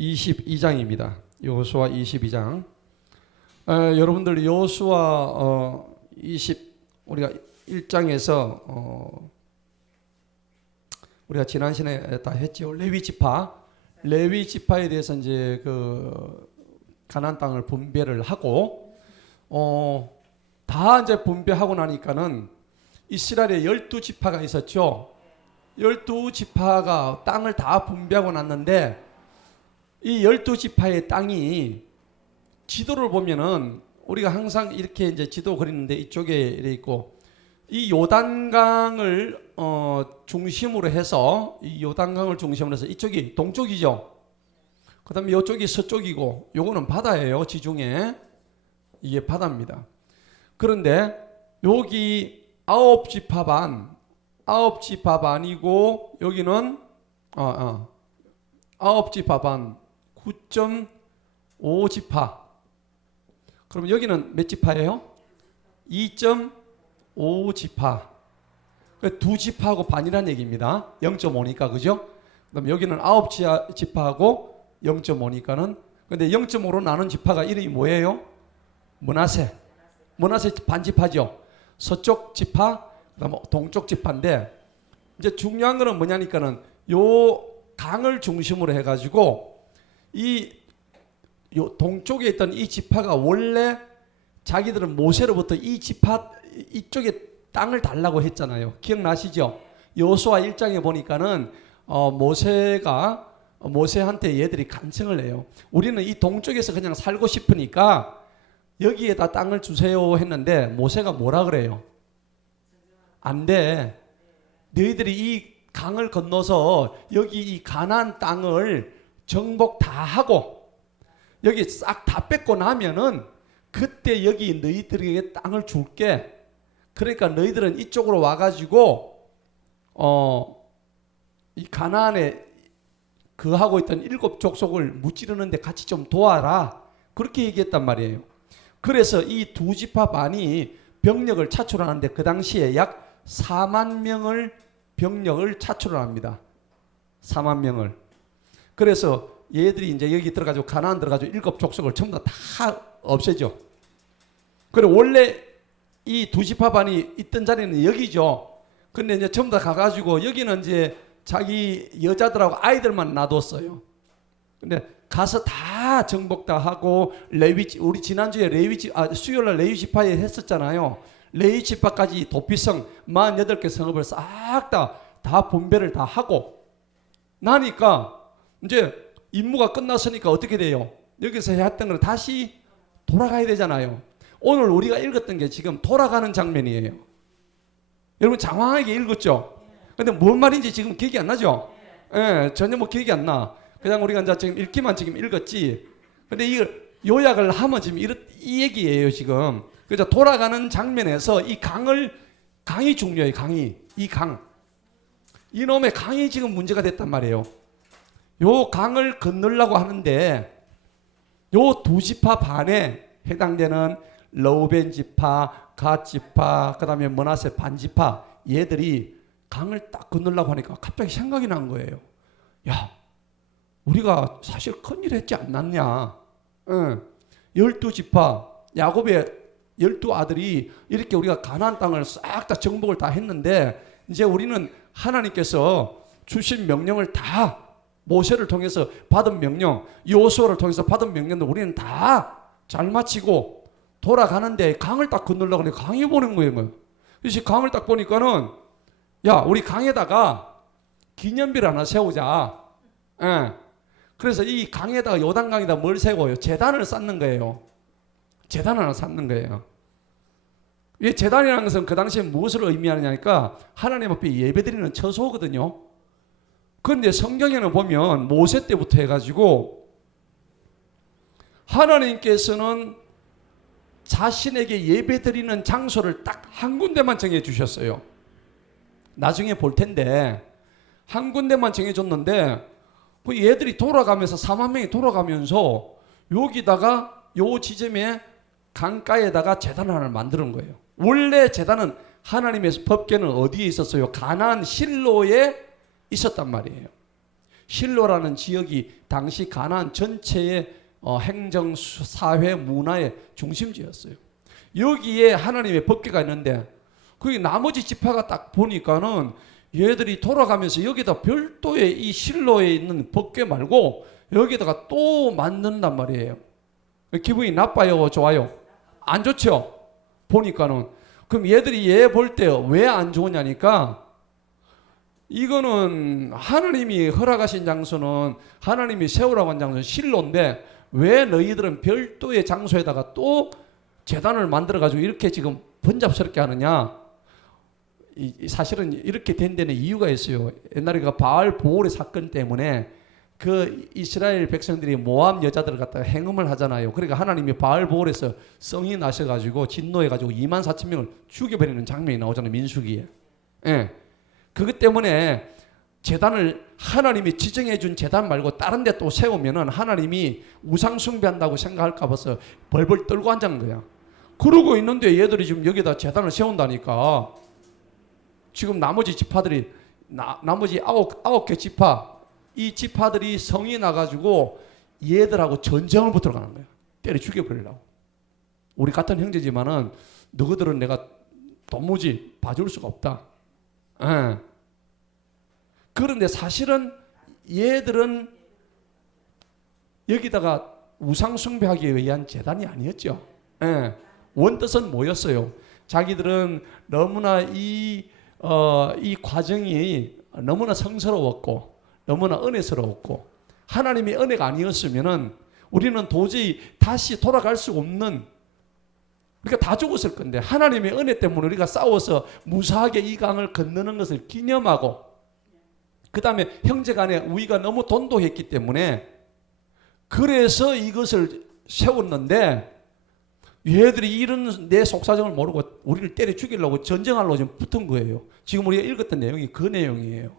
22장입니다. 여호수아 22장. 여러분들 여호수아 우리가 1장에서 우리가 지난 시간에 다 했죠. 레위 지파에 대해서 이제 그 가나안 땅을 분배를 하고 다 이제 분배하고 나니까는 이스라엘에 12지파가 있었죠. 12지파가 땅을 다 분배하고 났는데 이 12지파의 땅이 지도를 보면은 우리가 항상 이렇게 이제 지도 그리는데 이쪽에 이렇게 있고 이 요단강을 중심으로 해서 이쪽이 동쪽이죠. 그다음에 이쪽이 서쪽이고 요거는 바다예요. 지중해 이게 바다입니다. 그런데 여기 9지파 반이고 여기는 9지파 반 9.5지파. 그럼 여기는 몇 지파예요? 2.5지파. 두 지파하고 반이란 얘기입니다. 0.5니까 그죠? 그다음 여기는 9지파하고 0.5니까는 근데 0.5로 나눈 지파가 이름이 뭐예요? 므낫세 반지파죠. 서쪽 지파, 그다음 동쪽 지파인데 이제 중요한 거는 뭐냐니까는 요 강을 중심으로 해가지고 요 동쪽에 있던 이 지파가 원래 자기들은 모세로부터 이 지파 이쪽에 땅을 달라고 했잖아요. 기억나시죠? 여호수아 1장에 보니까는 모세한테 얘들이 간청을 해요. 우리는 이 동쪽에서 그냥 살고 싶으니까 여기에다 땅을 주세요 했는데 모세가 뭐라 그래요? 안 돼. 너희들이 이 강을 건너서 여기 이 가나안 땅을 정복 다 하고 여기 싹 다 뺏고 나면은 그때 여기 너희들에게 땅을 줄게. 그러니까 너희들은 이쪽으로 와가지고 이 가나안에 거하고 있던 7족속을 무찌르는데 같이 좀 도와라. 그렇게 얘기했단 말이에요. 그래서 이 두 지파 반이 병력을 차출하는데 그 당시에 약 4만 명을 병력을 차출을 합니다. 4만 명을. 그래서 얘들이 이제 여기 들어가지고 가나안 들어가지고 7족속을 전부 다 없애죠. 그리고 원래 이 두 지파 반이 있던 자리는 여기죠. 근데 이제 전부 다 가가지고 여기는 이제 자기 여자들하고 아이들만 놔뒀어요. 근데 가서 다 정복 다 하고 우리 지난주에 수요일날 레위 지파에 했었잖아요. 레위 지파까지 도피성 48개 성읍을 싹 다 분배를 다 하고 나니까 이제 임무가 끝났으니까 어떻게 돼요? 여기서 했던 걸 다시 돌아가야 되잖아요. 오늘 우리가 읽었던 게 지금 돌아가는 장면이에요. 여러분 장황하게 읽었죠? 근데 뭔 말인지 지금 기억이 안 나죠? 예, 전혀 기억이 안 나. 그냥 우리가 이제 지금 읽기만 지금 읽었지. 근데 이걸 요약을 하면 지금 이 얘기예요, 지금. 그래서 돌아가는 장면에서 강이 중요해요, 이 강. 이놈의 강이 지금 문제가 됐단 말이에요. 요 강을 건너려고 하는데 요 두 지파 반에 해당되는 러우벤 지파, 갓 지파, 그 다음에 므낫세 반 지파 얘들이 강을 딱 건너려고 하니까 갑자기 생각이 난 거예요. 야, 우리가 사실 큰일 했지 않았냐. 12지파, 야곱의 12아들이 이렇게 우리가 가나안 땅을 싹 다 정복을 다 했는데 이제 우리는 하나님께서 주신 명령을 다 모세를 통해서 받은 명령, 여호수아를 통해서 받은 명령도 우리는 다 잘 마치고 돌아가는데 강을 딱 건너려고 하니까 강이 보는 거예요. 그래서 강을 딱 보니까는 야, 우리 강에다가 기념비를 하나 세우자. 그래서 이 강에다가 요단강에다 뭘 세워요? 제단을 쌓는 거예요. 제단 하나 쌓는 거예요. 이 제단이라는 것은 그 당시에 무엇을 의미하느냐니까 하나님 앞에 예배드리는 처소거든요. 그런데 성경에는 보면 모세 때부터 해가지고 하나님께서는 자신에게 예배드리는 장소를 딱 한 군데만 정해주셨어요. 나중에 볼 텐데 한 군데만 정해줬는데 그 얘들이 돌아가면서 4만 명이 돌아가면서 여기다가 요 지점에 강가에다가 제단을 하나 만드는 거예요. 원래 제단은 하나님의 법궤는 어디에 있었어요? 가나안 실로에 있었단 말이에요. 실로라는 지역이 당시 가나안 전체의 행정, 사회, 문화의 중심지였어요. 여기에 하나님의 법궤가 있는데 거기 나머지 지파가 딱 보니까는 얘들이 돌아가면서 여기다 별도의 이 실로에 있는 법궤 말고 여기다가 또 만든단 말이에요. 기분이 나빠요, 좋아요? 안 좋죠? 보니까는. 그럼 얘들이 얘 볼 때 왜 안 좋으냐니까, 이거는 하나님이 허락하신 장소는, 하나님이 세우라고 한 장소는 실로인데 왜 너희들은 별도의 장소에다가 또 제단을 만들어 가지고 이렇게 지금 번잡스럽게 하느냐. 사실은 이렇게 된 데는 이유가 있어요. 옛날에 그 바알 보올의 사건 때문에 그 이스라엘 백성들이 모압 여자들을 갖다가 행음을 하잖아요. 그러니까 하나님이 바알 보올에서 성이 나셔가지고 진노해가지고 24,000명을 죽여버리는 장면이 나오잖아요, 민수기에. 예. 그것 때문에 제단을 하나님이 지정해준 제단 말고 다른 데 또 세우면은 하나님이 우상 숭배한다고 생각할까 봐서 벌벌 떨고 앉은 거야. 그러고 있는데 얘들이 지금 여기다 제단을 세운다니까. 지금 나머지 지파들이 나머지 아홉 개 지파, 이 지파들이 성이 나가지고 얘들하고 전쟁을 붙으러 가는 거야. 때려 죽여버리려고. 우리 같은 형제지만은 너희들은 내가 도무지 봐줄 수가 없다. 예. 그런데 사실은 얘들은 여기다가 우상 숭배하기 위한 제단이 아니었죠. 예. 원뜻은 뭐였어요? 자기들은 너무나 이 과정이 너무나 성스러웠고 너무나 은혜스러웠고 하나님의 은혜가 아니었으면은 우리는 도저히 다시 돌아갈 수 없는, 그러니까 다 죽었을 건데 하나님의 은혜 때문에 우리가 싸워서 무사하게 이 강을 건너는 것을 기념하고, 그 다음에 형제간의 우위가 너무 돈독했기 때문에 그래서 이것을 세웠는데 얘들이 이런 내 속사정을 모르고 우리를 때려 죽이려고 전쟁하려고 지금 붙은 거예요. 지금 우리가 읽었던 내용이 그 내용이에요.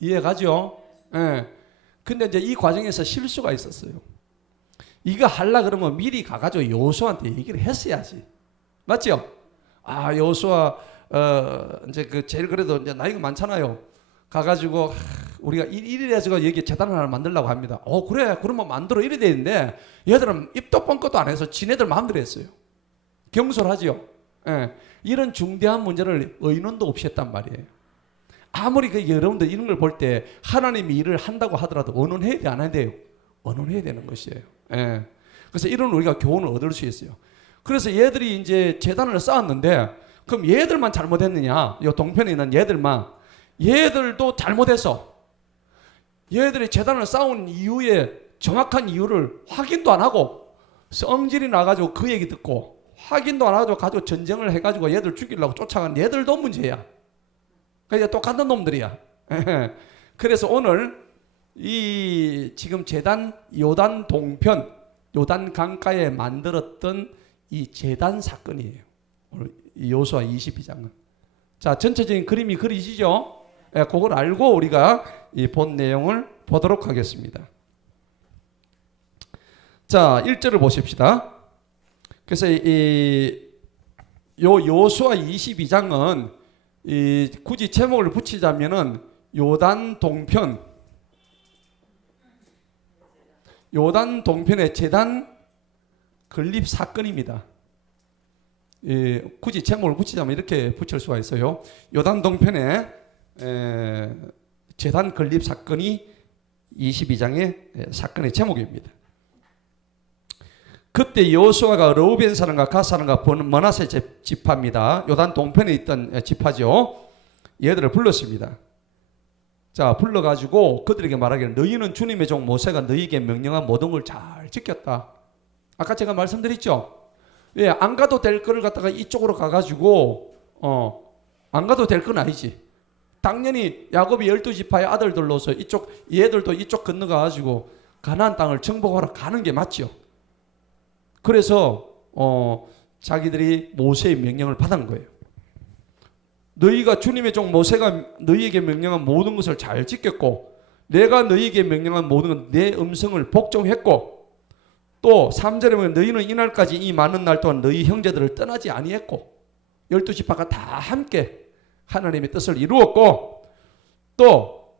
이해가죠? 예. 근데 이제 이 과정에서 실수가 있었어요. 이거 하려 그러면 미리 가가지고 여호수아한테 얘기를 했어야지. 맞죠? 아, 여호수아, 이제 그 제일 그래도 이제 나이가 많잖아요. 가가지고, 우리가 이래가지고 여기 재단을 하나 만들려고 합니다. 그래. 그러면 만들어. 이래 되는데, 얘들은 입도 뻥끗도 안 해서 지네들 마음대로 했어요. 경솔하지요? 예. 이런 중대한 문제를 의논도 없이 했단 말이에요. 아무리 여러분들 이런 걸 볼 때 하나님이 일을 한다고 하더라도 의논해야 돼, 안 해야 돼요? 의논해야 되는 것이에요. 예. 그래서 이런 우리가 교훈을 얻을 수 있어요. 그래서 얘들이 이제 재단을 쌓았는데, 그럼 얘들만 잘못했느냐? 이 동편에 있는 얘들도 잘못했어. 얘들이 재단을 쌓은 이유의 정확한 이유를 확인도 안 하고 성질이 나가지고 그 얘기 듣고 확인도 안 하고 가지고 전쟁을 해가지고 얘들 죽이려고 쫓아간 얘들도 문제야. 그러니까 똑같은 놈들이야. 그래서 오늘 이 지금 제단 요단 동편, 요단 강가에 만들었던 이 제단 사건이에요. 오늘 여호수아 22장은. 자, 전체적인 그림이 그리시죠? 예, 그걸 알고 우리가 이 본 내용을 보도록 하겠습니다. 자, 1절을 보십시다. 그래서 여호수아 22장은 굳이 제목을 붙이자면은 요단 동편의 제단 건립 사건입니다. 굳이 제목을 붙이자면 이렇게 붙일 수가 있어요. 요단 동편의 제단 건립 사건이 22장의 사건의 제목입니다. 그때 여호수아가 르우벤 사람과 갓 사람과 므낫세 지파입니다. 요단 동편에 있던 지파죠. 얘들을 불렀습니다. 자, 불러가지고 그들에게 말하기를 너희는 주님의 종 모세가 너희에게 명령한 모든 걸 잘 지켰다. 아까 제가 말씀드렸죠. 예, 안 가도 될 거를 갖다가 이쪽으로 가가지고 안 가도 될 건 아니지. 당연히 야곱이 12지파의 아들들로서 얘들도 이쪽 건너가가지고 가나안 땅을 정복하러 가는 게 맞죠. 그래서 자기들이 모세의 명령을 받은 거예요. 너희가 주님의 종 모세가 너희에게 명령한 모든 것을 잘 지켰고 내가 너희에게 명령한 모든 것 내 음성을 복종했고 또 3절에 보면 너희는 이날까지 이 많은 날 동안 너희 형제들을 떠나지 아니했고 12지파가 다 함께 하나님의 뜻을 이루었고 또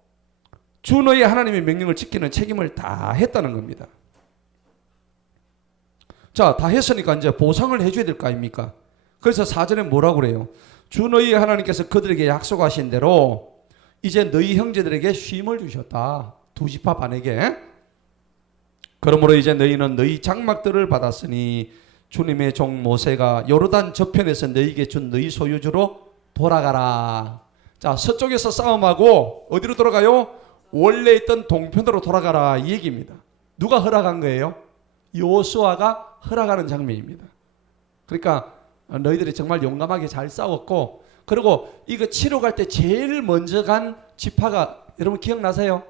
주 너희 하나님의 명령을 지키는 책임을 다 했다는 겁니다. 자, 다 했으니까 이제 보상을 해줘야 될 거 아닙니까? 그래서 4절에 뭐라고 그래요? 주 너희 하나님께서 그들에게 약속하신 대로 이제 너희 형제들에게 쉼을 주셨다. 두 지파 반에게. 그러므로 이제 너희는 너희 장막들을 받았으니 주님의 종 모세가 요르단 저편에서 너희에게 준 너희 소유주로 돌아가라. 자, 서쪽에서 싸움하고 어디로 돌아가요? 원래 있던 동편으로 돌아가라 이 얘기입니다. 누가 허락한 거예요? 여호수아가 허락하는 장면입니다. 그러니까 너희들이 정말 용감하게 잘 싸웠고, 그리고 이거 치러 갈 때 제일 먼저 간 지파가 여러분 기억나세요?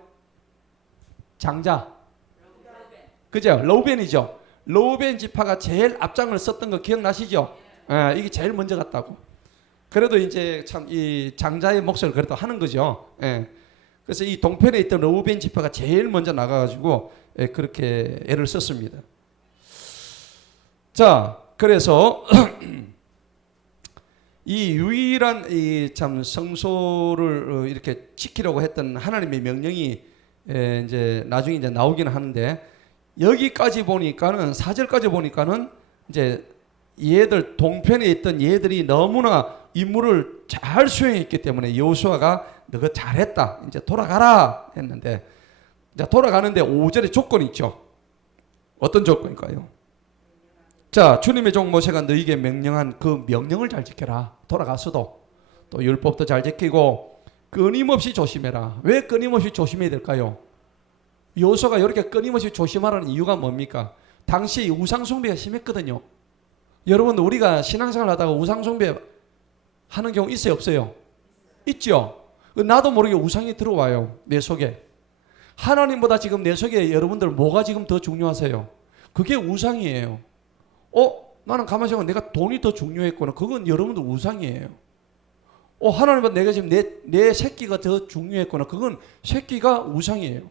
장자. 그죠? 러우벤이죠. 러우벤 지파가 제일 앞장을 섰던 거 기억나시죠? 예, 이게 제일 먼저 갔다고. 그래도 이제 참 이 장자의 몫을 그래도 하는 거죠. 예. 그래서 이 동편에 있던 러우벤 지파가 제일 먼저 나가가지고 그렇게 애를 썼습니다. 자, 그래서 이 유일한 이 참 성소를 이렇게 지키려고 했던 하나님의 명령이 이제 나중에 이제 나오기는 하는데, 여기까지 보니까는 4절까지 보니까는 이제 얘들 동편에 있던 얘들이 너무나 임무를 잘 수행했기 때문에 여호수아가 너가 잘했다, 이제 돌아가라 했는데, 이제 돌아가는데 5절에 조건이 있죠. 어떤 조건일까요? 자, 주님의 종 모세가 너희에게 명령한 그 명령을 잘 지켜라. 돌아가서도 또 율법도 잘 지키고 끊임없이 조심해라. 왜 끊임없이 조심해야 될까요? 여호수아가 이렇게 끊임없이 조심하라는 이유가 뭡니까? 당시 우상 숭배가 심했거든요. 여러분, 우리가 신앙생활 하다가 우상 숭배 하는 경우 있어요, 없어요? 있죠. 나도 모르게 우상이 들어와요, 내 속에. 하나님보다 지금 내 속에 여러분들 뭐가 지금 더 중요하세요? 그게 우상이에요. 나는 가만히 생각하면 내가 돈이 더 중요했구나. 그건 여러분들 우상이에요. 하나님보다 내가 지금 내 새끼가 더 중요했구나. 그건 새끼가 우상이에요.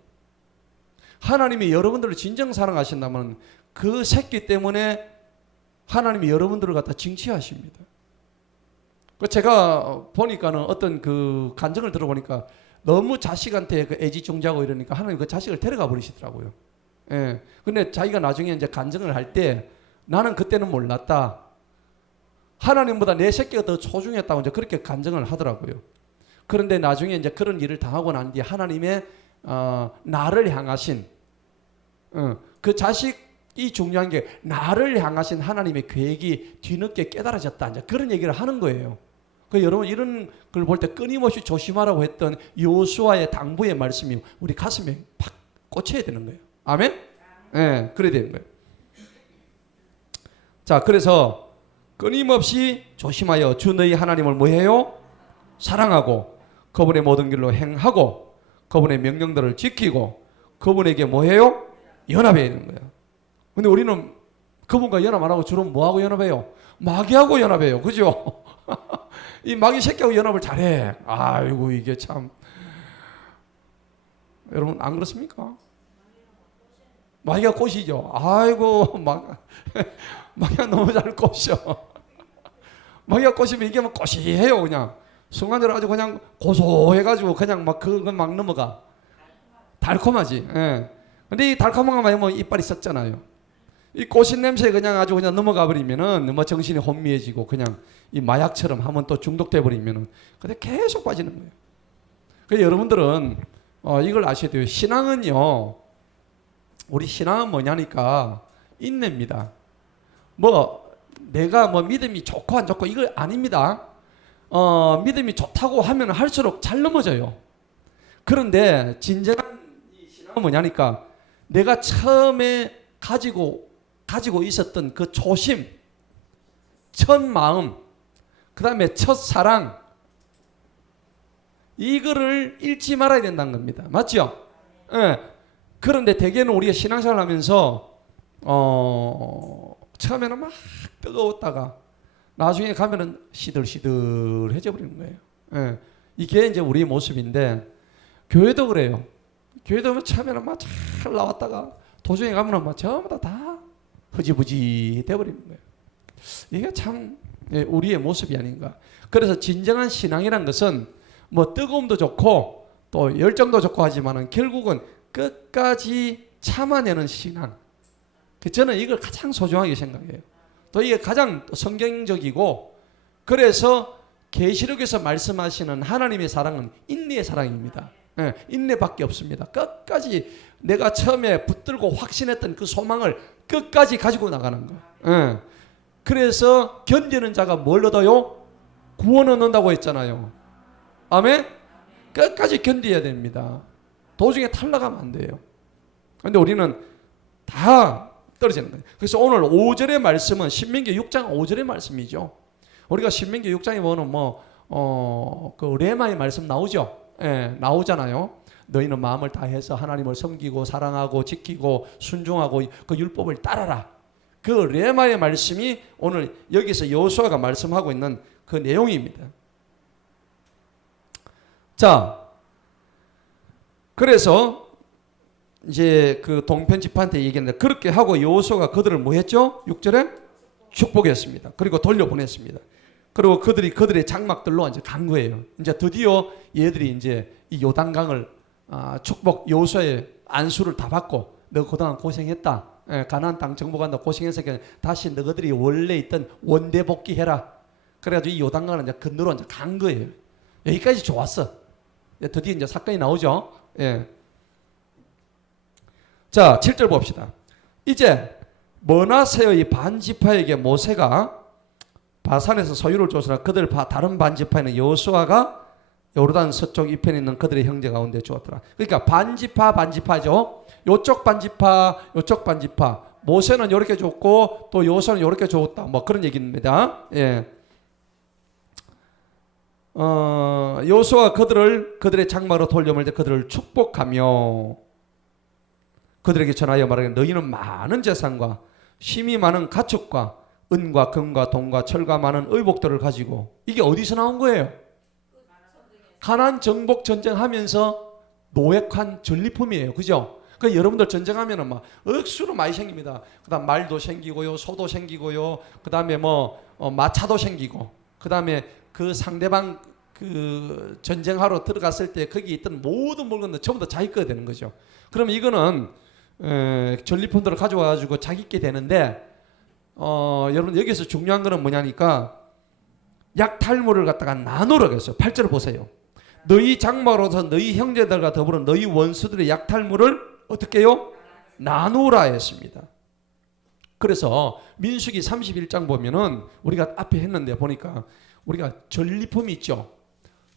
하나님이 여러분들을 진정 사랑하신다면 그 새끼 때문에 하나님이 여러분들을 갖다 징치하십니다. 제가 보니까는 어떤 그 간증을 들어보니까 너무 자식한테 그 애지중지하고 이러니까 하나님 그 자식을 데려가 버리시더라고요. 예. 근데 자기가 나중에 이제 간증을 할 때 나는 그때는 몰랐다. 하나님보다 내 새끼가 더 소중했다고 이제 그렇게 간증을 하더라고요. 그런데 나중에 이제 그런 일을 당하고 난 뒤에 하나님의 나를 향하신 그 자식이 중요한 게 나를 향하신 하나님의 계획이 뒤늦게 깨달아졌다. 이제 그런 얘기를 하는 거예요. 여러분 이런 걸 볼 때 끊임없이 조심하라고 했던 여호수아의 당부의 말씀이 우리 가슴에 팍 꽂혀야 되는 거예요. 아멘? 네, 그래야 되는 거예요. 자, 그래서 끊임없이 조심하여 주 너희 하나님을 뭐해요? 사랑하고 그분의 모든 길로 행하고 그분의 명령들을 지키고 그분에게 뭐해요? 연합해야 되는 거예요. 근데 우리는 그분과 연합 안 하고 주로 뭐하고 연합해요? 마귀하고 연합해요. 그죠? 이 마귀 새끼하고 연합을 잘해. 아이고, 이게 참. 여러분, 안 그렇습니까? 마귀가 꽃이죠. 아이고, 마귀가 너무 잘 꼬셔. 마귀가 꼬시면 이게 막 꼬시해요, 그냥. 순간적으로 아주 그냥 고소해가지고 그냥 그건 막 넘어가. 달콤하지. 예. 근데 이 달콤한 거 말고 이빨이 썩잖아요. 이 꼬신 냄새에 그냥 아주 그냥 넘어가 버리면은 뭐 정신이 혼미해지고 그냥 이 마약처럼 한번 또 중독돼 버리면은 근데 계속 빠지는 거예요. 그래서 여러분들은 이걸 아셔야 돼요. 신앙은요, 우리 신앙은 뭐냐니까 인내입니다. 내가 믿음이 좋고 안 좋고 이거 아닙니다. 믿음이 좋다고 하면 할수록 잘 넘어져요. 그런데 진정한 신앙은 뭐냐니까 내가 처음에 가지고 있었던 그 초심, 첫 마음, 그 다음에 첫 사랑, 이거를 잃지 말아야 된다는 겁니다. 맞죠? 예. 그런데 대개는 우리가 신앙생활 하면서 처음에는 막 뜨거웠다가 나중에 가면은 시들시들해져 버리는 거예요. 예. 이게 이제 우리의 모습인데 교회도 그래요. 교회도 처음에는 막 잘 나왔다가 도중에 가면은 막 전부 다 흐지부지 돼버리는 거예요. 이게 참 우리의 모습이 아닌가. 그래서 진정한 신앙이란 것은 뜨거움도 좋고 또 열정도 좋고 하지만은 결국은 끝까지 참아내는 신앙. 저는 이걸 가장 소중하게 생각해요. 또 이게 가장 성경적이고, 그래서 계시록에서 말씀하시는 하나님의 사랑은 인내의 사랑입니다. 예, 인내밖에 없습니다. 끝까지 내가 처음에 붙들고 확신했던 그 소망을 끝까지 가지고 나가는 거. 예. 그래서 견디는 자가 뭘 얻어요? 구원을 얻는다고 했잖아요. 아멘? 끝까지 견뎌야 됩니다. 도중에 탈락하면 안 돼요. 그런데 우리는 다 떨어지는 거예요. 그래서 오늘 5절의 말씀은 신명기 6장 5절의 말씀이죠. 우리가 신명기 6장에 보면 그 레마의 말씀 나오죠. 예, 나오잖아요. 너희는 마음을 다해서 하나님을 섬기고 사랑하고 지키고 순종하고 그 율법을 따라라. 그 레마의 말씀이 오늘 여기서 여호수아가 말씀하고 있는 그 내용입니다. 자, 그래서 이제 그 동편 지파한테 얘기했는데, 그렇게 하고 여호수아가 그들을 뭐 했죠? 6절에 축복했습니다. 그리고 돌려보냈습니다. 그리고 그들의 장막들로 이제 간 거예요. 이제 드디어 얘들이 이제 이 요단강을 축복 여호수아의 안수를 다 받고, 너 그동안 고생했다. 가나안 땅 정복한다 고생해서 다시 너희들이 원래 있던 원대 복귀해라. 그래가지고 이 요단강을 이제 건너러 이제 간 거예요. 여기까지 좋았어. 드디어 이제 사건이 나오죠. 예. 자, 7절 봅시다. 이제 머나세의 반지파에게 모세가 바산에서 소유를 줬으나 그들 다른 반지파에는 여호수아가 요르단 서쪽 이편에 있는 그들의 형제 가운데 주었더라. 그러니까 반지파죠. 요쪽 반지파. 모세는 이렇게 줬고 또 여호수아는 이렇게 줬다. 뭐 그런 얘기입니다. 예. 여호수아가 그들의 장막으로 돌려올 때 그들을 축복하며 그들에게 전하여 말하되 너희는 많은 재산과 힘이 많은 가축과 은과 금과 동과 철과 많은 의복들을 가지고, 이게 어디서 나온 거예요? 가나안 정복 전쟁하면서 노획한 전리품이에요. 그죠? 그 여러분들 전쟁하면은 막 억수로 많이 생깁니다. 그다음 말도 생기고요, 소도 생기고요, 그다음에 마차도 생기고, 그다음에 그 상대방 그 전쟁하러 들어갔을 때 거기 있던 모든 물건들 전부 다 자기 거 되는 거죠. 그럼 이거는 전리품들을 가져와 가지고 자기께 되는데, 여러분 여기서 중요한 거는 뭐냐니까 약탈물을 갖다가 나누라고 했어요. 8절을 보세요. 너희 장막으로서 너희 형제들과 더불어 너희 원수들의 약탈물을 어떻게 해요? 나누라 했습니다. 그래서 민수기 31장 보면은 우리가 앞에 했는데 보니까 우리가 전리품이 있죠.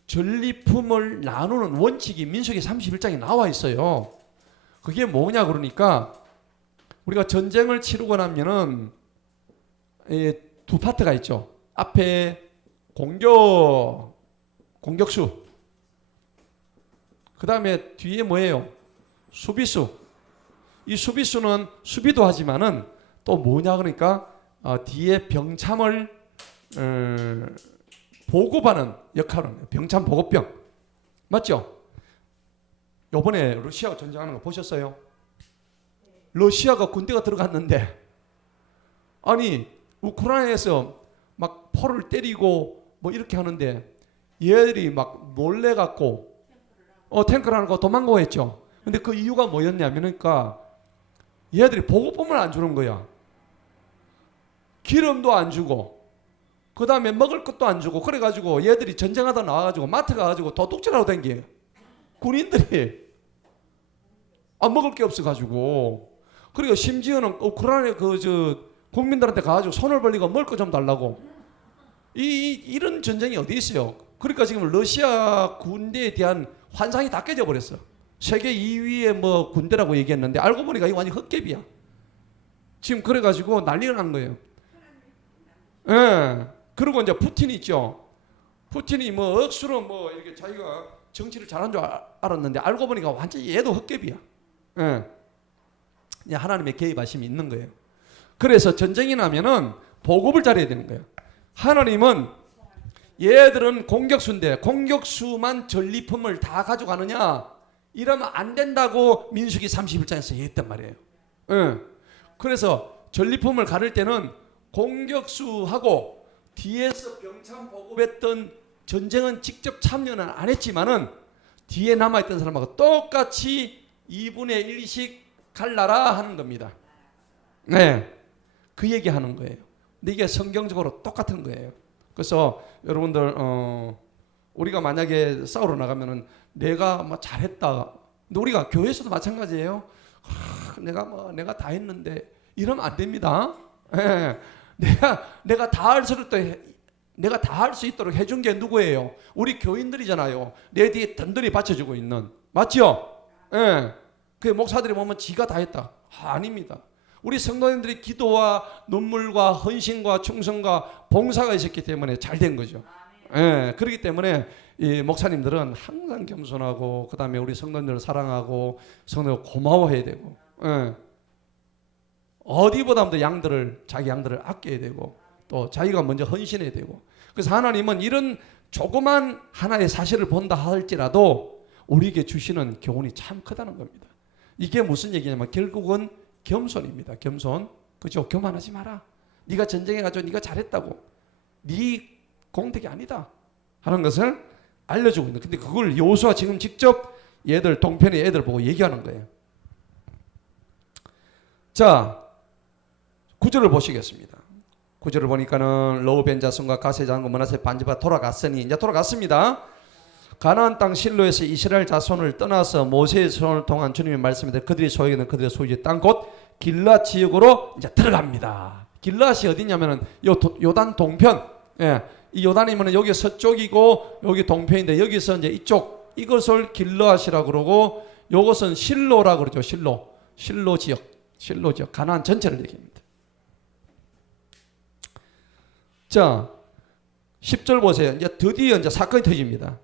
전리품을 나누는 원칙이 민수기 31장에 나와 있어요. 그게 뭐냐 그러니까 우리가 전쟁을 치르고 나면은 두 파트가 있죠. 앞에 공격수, 그 다음에 뒤에 뭐예요? 수비수. 이 수비수는 수비도 하지만은 또 뭐냐 그러니까 뒤에 병참을 보급하는 역할을 해요. 병참 보급병. 맞죠? 요번에 러시아가 전쟁하는 거 보셨어요? 러시아가 군대가 들어갔는데 아니 우크라이나에서 막 포를 때리고 뭐 이렇게 하는데 얘들이 막 놀래갖고 탱크를 하는 거 도망가고 했죠. 근데 그 이유가 뭐였냐면 그러니까 얘들이 보급품을 안 주는 거야. 기름도 안 주고 그 다음에 먹을 것도 안 주고 그래가지고 얘들이 전쟁하다 나와가지고 마트 가가지고 도둑질하고 댕겨. 군인들이 먹을 게 없어가지고. 그리고 심지어는 우크라이나 국민들한테 가가지고 손을 벌리고 먹을 거 좀 달라고. 이런 전쟁이 어디 있어요? 그러니까 지금 러시아 군대에 대한 환상이 다 깨져 버렸어. 세계 2위의 뭐 군대라고 얘기했는데 알고 보니까 이거 완전 헛개비야. 지금 그래가지고 난리가 난 거예요. 예. 그리고 이제 푸틴 있죠. 푸틴이 뭐 억수로 뭐 이렇게 자기가 정치를 잘한 줄 알았는데 알고 보니까 완전히 얘도 헛개비야. 예. 하나님의 개입하심이 있는 거예요. 그래서 전쟁이 나면은 보급을 잘해야 되는 거예요. 하나님은 얘들은 공격수인데 공격수만 전리품을 다 가져가느냐? 이러면 안 된다고 민수기 31장에서 얘기했단 말이에요. 예. 그래서 전리품을 가를 때는 공격수하고 뒤에서 병참 보급했던 전쟁은 직접 참여는 안 했지만은 뒤에 남아있던 사람하고 똑같이 2분의 1씩 갈라라 하는 겁니다. 네, 그 얘기하는 거예요. 근데 이게 성경적으로 똑같은 거예요. 그래서 여러분들 우리가 만약에 싸우러 나가면은 내가 뭐 잘했다. 근데 우리가 교회에서도 마찬가지예요. 내가 다 했는데 이러면 안 됩니다. 네, 내가 다 할 수 있도록 내가 다 할 수 있도록 해준 게 누구예요? 우리 교인들이잖아요. 내 뒤에 든든히 받쳐주고 있는. 맞죠? 예. 그 목사들이 보면 지가 다 했다. 아닙니다. 우리 성도님들이 기도와 눈물과 헌신과 충성과 봉사가 있었기 때문에 잘 된 거죠. 예. 그렇기 때문에 이 목사님들은 항상 겸손하고 그 다음에 우리 성도님들을 사랑하고 성도들 고마워해야 되고 예. 어디보다도 자기 양들을 아껴야 되고 또 자기가 먼저 헌신해야 되고 그래서 하나님은 이런 조그만 하나의 사실을 본다 할지라도 우리에게 주시는 교훈이 참 크다는 겁니다. 이게 무슨 얘기냐면 결국은 겸손입니다. 겸손. 그죠? 교만하지 마라. 네가 전쟁해가지고 네가 잘했다고. 네 공덕이 아니다 하는 것을 알려주고 있는. 근데 그걸 여호수아 지금 직접 얘들 동편의 애들 보고 얘기하는 거예요. 자, 9절을 보시겠습니다. 9절을 보니까는 르우벤 자손과 가세 자손과 므낫세 반지파 돌아갔으니 이제 돌아갔습니다. 가나안 땅 실로에서 이스라엘 자손을 떠나서 모세의 손을 통한 주님의 말씀인데 그들이 소유하는 그들의 소유의 땅 곧 길앗 지역으로 이제 들어갑니다. 길앗이 어디냐면은 요단 동편. 예. 이 요단이면은 여기 서쪽이고 여기 동편인데 여기서 이제 이것을 길앗이라고 그러고 요것은 실로라고 그러죠. 실로 지역 가나안 전체를 얘기합니다. 자, 10절 보세요. 이제 드디어 이제 사건이 터집니다.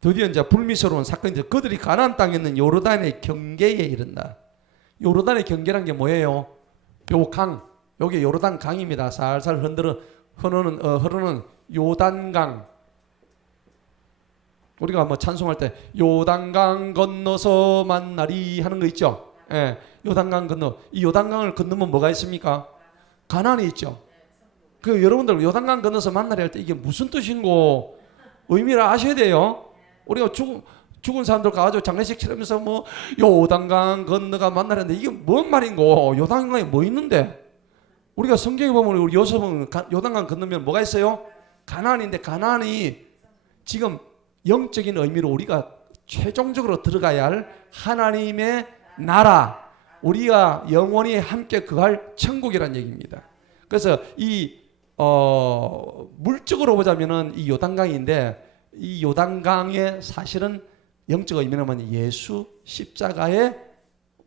드디어 이제 불미스러운 사건이 터져. 그들이 가나안 땅에 있는 요르단의 경계에 이른다. 요르단의 경계란 게 뭐예요? 요 강, 여기 요르단 강입니다. 살살 흐르는 요단강. 우리가 뭐 찬송할 때 요단강 건너서 만나리 하는 거 있죠. 예, 요단강 건너. 이 요단강을 건너면 뭐가 있습니까? 가나안이 있죠. 그 여러분들 요단강 건너서 만나려 할 때 이게 무슨 뜻인고 의미를 아셔야 돼요. 우리가 죽은 사람들 가가지고 장례식 치르면서 뭐 요단강 건너가 만나려는데 이게 뭔 말인고 요단강에 뭐 있는데 우리가 성경에 보면 우리 요셉은 요단강 건너면 뭐가 있어요? 가나안인데 가나안이 지금 영적인 의미로 우리가 최종적으로 들어가야 할 하나님의 나라 우리가 영원히 함께 거할 천국이란 얘기입니다. 그래서 이 물적으로 보자면은 이 요단강인데 이 요단강의 사실은 영적 의미는 예수 십자가의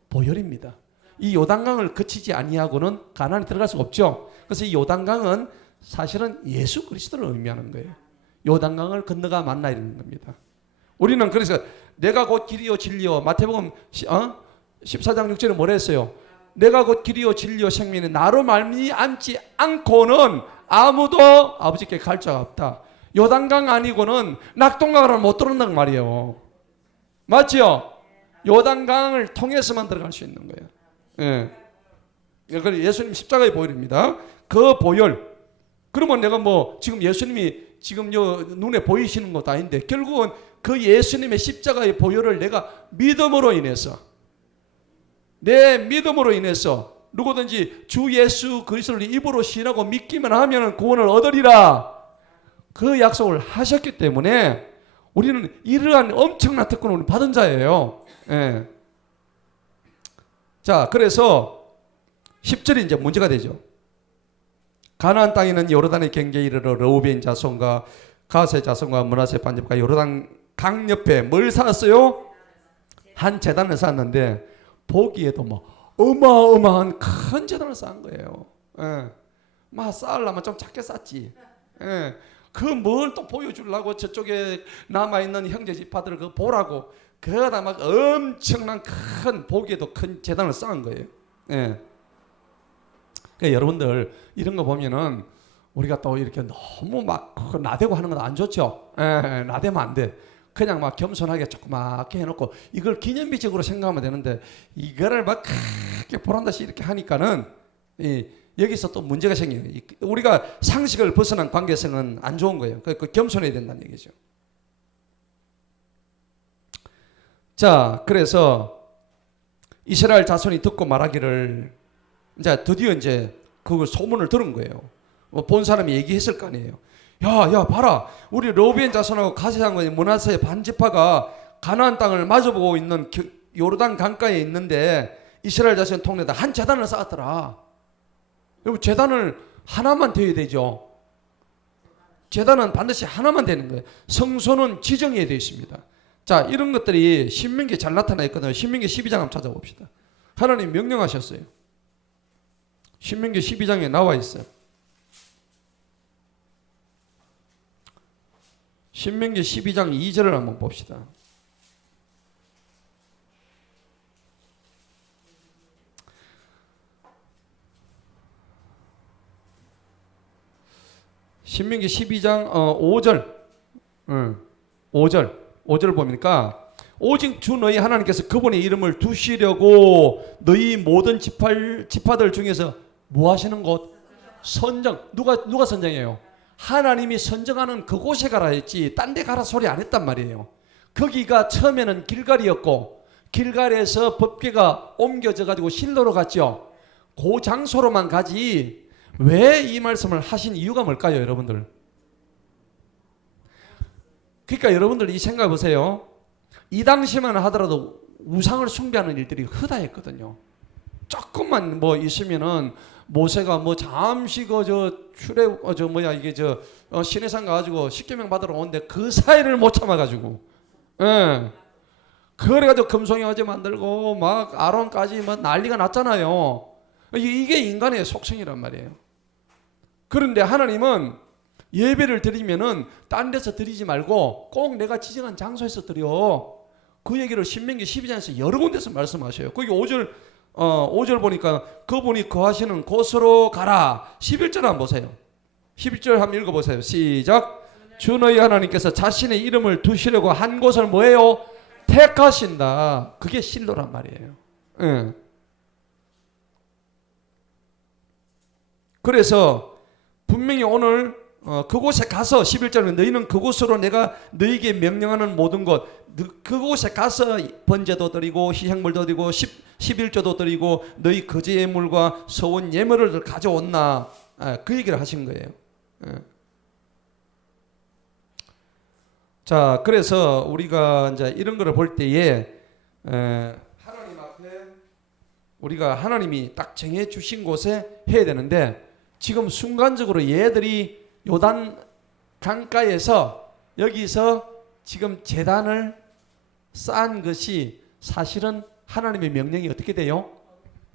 보혈입니다. 이 요단강을 거치지 아니하고는 가나안에 들어갈 수가 없죠. 그래서 이 요단강은 사실은 예수 그리스도를 의미하는 거예요. 요단강을 건너가 만나 이르는 겁니다. 우리는 그래서 내가 곧 길이요 진리요 마태복음 14장 6절에 뭐라 했어요? 내가 곧 길이요 진리요 생명이 나로 말미암지 않고는 아무도 아버지께 갈 자가 없다. 요단강 아니고는 낙동강을 못 들어온다는 말이에요. 맞죠? 요단강을 통해서만 들어갈 수 있는 거예요. 예. 예수님 십자가의 보혈입니다. 그 보혈. 그러면 내가 뭐 지금 예수님이 지금 눈에 보이시는 것도 아닌데 결국은 그 예수님의 십자가의 보혈을 내가 믿음으로 인해서 내 믿음으로 인해서 누구든지 주 예수 그리스도를 입으로 신하고 믿기만 하면 구원을 얻으리라. 그 약속을 하셨기 때문에 우리는 이러한 엄청난 특권을 받은 자예요. 예. 자, 그래서 10절이 이제 문제가 되죠. 가나안 땅에는 요르단의 경계에 이르러 르우벤 자손과 가세 자손과 므낫세 반집과 요르단 강 옆에 뭘 쌓았어요? 한 제단을 쌓았는데 보기에도 뭐 어마어마한 큰 제단을 쌓은 거예요. 예. 막 쌓으려면 좀 작게 쌓지. 예. 그 뭘 또 보여주려고 저쪽에 남아있는 형제 지파들을 그 보라고 그거다 막 엄청난 큰 보기에도 큰 제단을 쌓은 거예요. 예. 그러니까 여러분들 이런 거 보면은 우리가 또 이렇게 너무 막 나대고 하는 건 안 좋죠. 예. 나대면 안 돼. 그냥 막 겸손하게 조그맣게 해놓고 이걸 기념비적으로 생각하면 되는데 이거를 막 크게 보란듯이 이렇게 하니까는 여기서 또 문제가 생겨요. 우리가 상식을 벗어난 관계성은 안 좋은 거예요. 그 겸손해야 된다는 얘기죠. 자, 그래서 이스라엘 자손이 듣고 말하기를, 이제 드디어 이제 그걸 소문을 들은 거예요. 본 사람이 얘기했을 거 아니에요. 야, 봐라. 우리 르우벤 자손하고 가세 장관이 므낫세 반지파가 가나안 땅을 마주보고 있는 요르단 강가에 있는데 이스라엘 자손 통내다 한 제단을 쌓았더라. 여러분, 제단을 하나만 되어야 되죠. 제단은 반드시 하나만 되는 거예요. 성소는 지정해야 되어 있습니다. 자, 이런 것들이 신명기에 잘 나타나 있거든요. 신명기 12장 한번 찾아봅시다. 하나님 명령하셨어요. 신명기 12장에 나와 있어요. 신명기 12장 2절을 한번 봅시다. 신명기 12장 5절 5절 보니까 오직 주 너희 하나님께서 그분의 이름을 두시려고 너희 모든 지파들 중에서 뭐 하시는 곳? 선정. 누가 선정해요? 하나님이 선정하는 그곳에 가라 했지 딴 데 가라 소리 안 했단 말이에요. 거기가 처음에는 길갈이었고 길갈에서 법궤가 옮겨져 가지고 실로로 갔죠. 그 장소로만 가지 왜 이 말씀을 하신 이유가 뭘까요, 여러분들? 그러니까 여러분들 이 생각해 보세요. 이 당시만 하더라도 우상을 숭배하는 일들이 허다했거든요. 조금만 뭐 있으면은 모세가 뭐 잠시 시내산 가가지고 십계명 받으러 오는데 그 사이를 못 참아가지고, 그래가지고 금송이 어제 만들고 막 아론까지 막 난리가 났잖아요. 이게 인간의 속성이란 말이에요. 그런데 하나님은 예배를 드리면은 딴 데서 드리지 말고 꼭 내가 지정한 장소에서 드려. 그 얘기를 신명기 12장에서 여러 군데서 말씀하셔요. 거기 5절 보니까 그분이 거하시는 곳으로 가라. 11절 한번 보세요. 11절 한번 읽어보세요. 시작. 주 너희 하나님께서 자신의 이름을 두시려고 한 곳을 뭐예요? 택하신다. 그게 실로란 말이에요. 그래서 분명히 오늘 그곳에 가서 11절은 너희는 그곳으로 내가 너희에게 명령하는 모든 것, 그곳에 가서 번제도 드리고 희생물도 드리고 11조도 드리고 너희 거제 예물과 서원 예물을 가져온나, 그 얘기를 하신 거예요. 자, 그래서 우리가 이제 이런 거를 볼 때에 하나님 앞에 우리가 하나님이 딱 정해 주신 곳에 해야 되는데, 지금 순간적으로 얘들이 요단 강가에서 여기서 지금 제단을 쌓은 것이 사실은 하나님의 명령이 어떻게 돼요?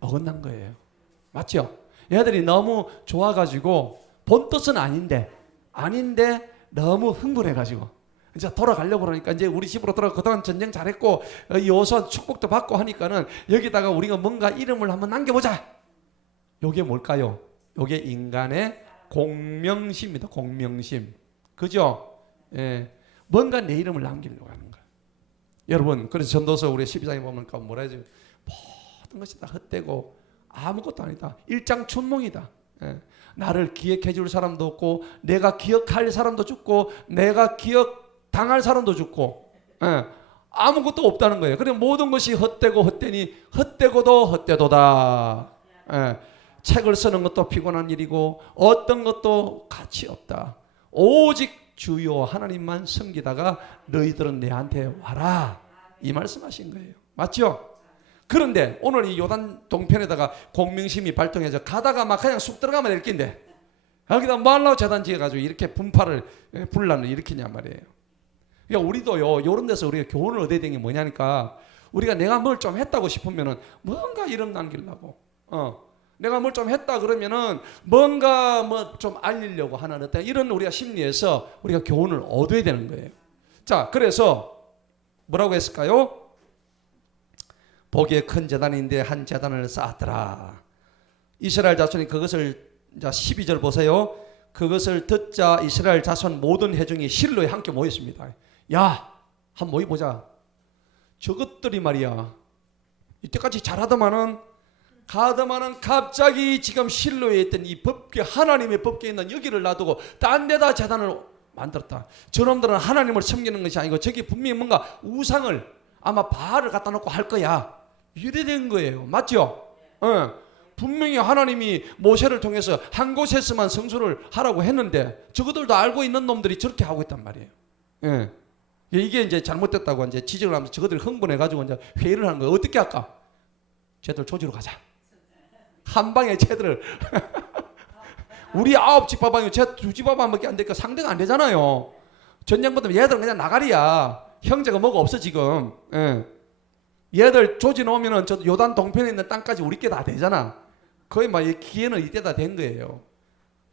어긋난 거예요. 맞죠? 얘들이 너무 좋아가지고 본 뜻은 아닌데 너무 흥분해가지고 이제 돌아가려고 그러니까 이제 우리 집으로 돌아가 그동안 전쟁 잘했고 여호수아 축복도 받고 하니까는 여기다가 우리가 뭔가 이름을 한번 남겨보자. 요게 뭘까요? 요게 인간의 공명심입니다. 공명심. 그죠? 예. 뭔가 내 이름을 남기려고 하는 거예요. 여러분, 그래서 전도서 우리 12장에 보면 뭐라 하죠? 모든 것이 다 헛되고 아무것도 아니다. 일장춘몽이다. 예. 나를 기억해 줄 사람도 없고 내가 기억할 사람도 죽고 내가 기억당할 사람도 죽고, 예. 아무것도 없다는 거예요. 그래 모든 것이 헛되고 헛되니 헛되고도 헛되도다. 예. 책을 쓰는 것도 피곤한 일이고 어떤 것도 가치 없다. 오직 주여 하나님만 섬기다가 너희들은 내한테 와라. 이 말씀하신 거예요. 맞죠? 그런데 오늘 이 요단 동편에다가 공명심이 발동해서 가다가 막 그냥 쑥 들어가면 될 낀데 여기다 뭐하려고 재단 지어가지고 이렇게 분란을 일으키냐 말이에요. 그러니까 우리도요, 이런 데서 우리가 교훈을 얻어야 되는 게 뭐냐니까, 우리가 내가 뭘 좀 했다고 싶으면은 뭔가 이름 남기려고, 내가 뭘 좀 했다 그러면은 뭔가 뭐 좀 알리려고 하는 어떤 이런 우리가 심리에서 우리가 교훈을 얻어야 되는 거예요. 자, 그래서 뭐라고 했을까요? 보기에 큰 제단인데 한 제단을 쌓았더라. 이스라엘 자손이 그것을, 자 12절 보세요. 그것을 듣자 이스라엘 자손 모든 회중이 실로에 함께 모였습니다. 야, 한번 모여보자. 저것들이 말이야, 이때까지 잘하더만은 갑자기 지금 실로에 있던 이 법궤, 하나님의 법궤에 있는 여기를 놔두고 딴 데다 제단을 만들었다. 저놈들은 하나님을 섬기는 것이 아니고 저기 분명히 뭔가 우상을, 아마 바알을 갖다 놓고 할 거야. 이래 된 거예요. 맞죠? 분명히 하나님이 모세를 통해서 한 곳에서만 성소를 하라고 했는데 저것들도 알고 있는 놈들이 저렇게 하고 있단 말이에요. 예. 이게 이제 잘못됐다고 이제 지적을 하면서 저것들이 흥분해가지고 이제 회의를 하는 거예요. 어떻게 할까? 쟤들 조지로 가자. 한 방에 쟤들을 우리 9집합방이 쟤 2집합방밖에 안 되니까 상대가 안 되잖아요. 전쟁부터 얘들은 그냥 나가리야. 형제가 뭐가 없어 지금. 예. 얘들 조지 놓으면은 저 요단 동편에 있는 땅까지 우리께 다 되잖아. 거의 막 기회는 이때 다 된 거예요.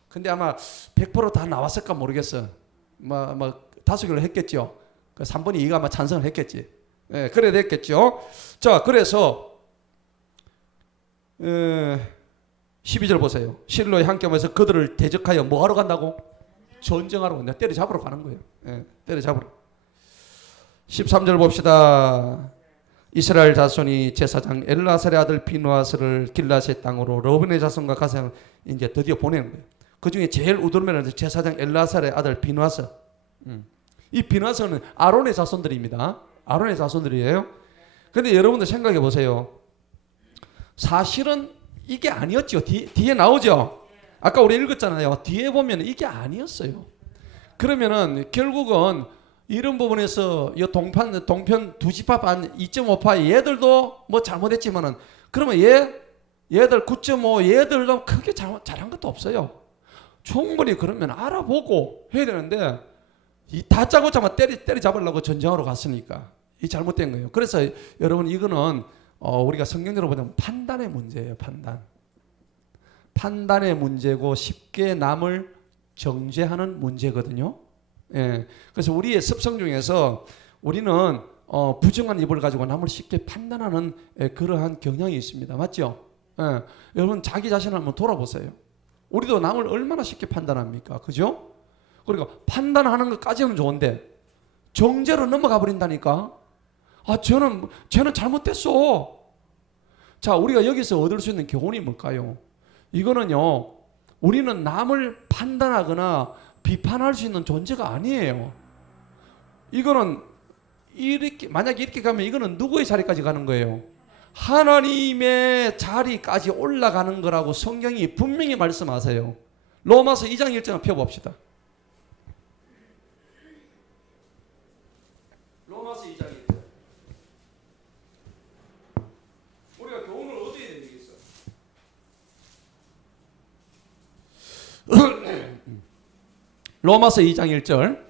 근데 아마 100%다 나왔을까 모르겠어. 뭐 다수결을 했겠죠. 그 3분의 2가 아마 찬성을 했겠지. 예, 그래 됐겠죠. 자, 그래서 12절 보세요. 실로에 함께 모여서 그들을 대적하여 뭐 하러 간다고? 전쟁하러 간다. 때려잡으러 가는 거예요. 예, 때려잡으러. 13절 봅시다. 이스라엘 자손이 제사장 엘라살의 아들 비누아스를 길라세 땅으로 러브의 자손과 가세 이제 드디어 보내는 거예요. 그 중에 제일 우두르면 제사장 엘라살의 아들 비누아스. 이 비누아스는 아론의 자손들입니다. 아론의 자손들이에요. 근데 여러분들 생각해 보세요. 사실은 이게 아니었죠. 뒤에 나오죠. 아까 우리 읽었잖아요. 뒤에 보면 이게 아니었어요. 그러면은 결국은 이런 부분에서 이 동편 2집합 한 2.5파 얘들도 뭐 잘못했지만은 그러면 얘들 9.5 얘들도 크게 잘한 것도 없어요. 충분히 그러면 알아보고 해야 되는데 이 다짜고짜 때려잡으려고 전쟁하러 갔으니까 이 잘못된 거예요. 그래서 여러분 이거는 우리가 성경적으로 보면 판단의 문제예요. 판단의 문제고 쉽게 남을 정죄하는 문제거든요. 예. 그래서 우리의 습성 중에서 우리는 부정한 입을 가지고 남을 쉽게 판단하는 그러한 경향이 있습니다. 맞죠? 예. 여러분 자기 자신을 한번 돌아보세요. 우리도 남을 얼마나 쉽게 판단합니까? 그죠? 그러니까 판단하는 것까지는 좋은데 정죄로 넘어가 버린다니까. 쟤는 잘못됐어. 자, 우리가 여기서 얻을 수 있는 교훈이 뭘까요? 이거는요, 우리는 남을 판단하거나 비판할 수 있는 존재가 아니에요. 이거는 만약에 이렇게 가면 이거는 누구의 자리까지 가는 거예요? 하나님의 자리까지 올라가는 거라고 성경이 분명히 말씀하세요. 로마서 2장 1절을 펴봅시다. 로마서 2장 1절. 우리가 교훈을 얻어야 되겠어. 로마서 2장 1절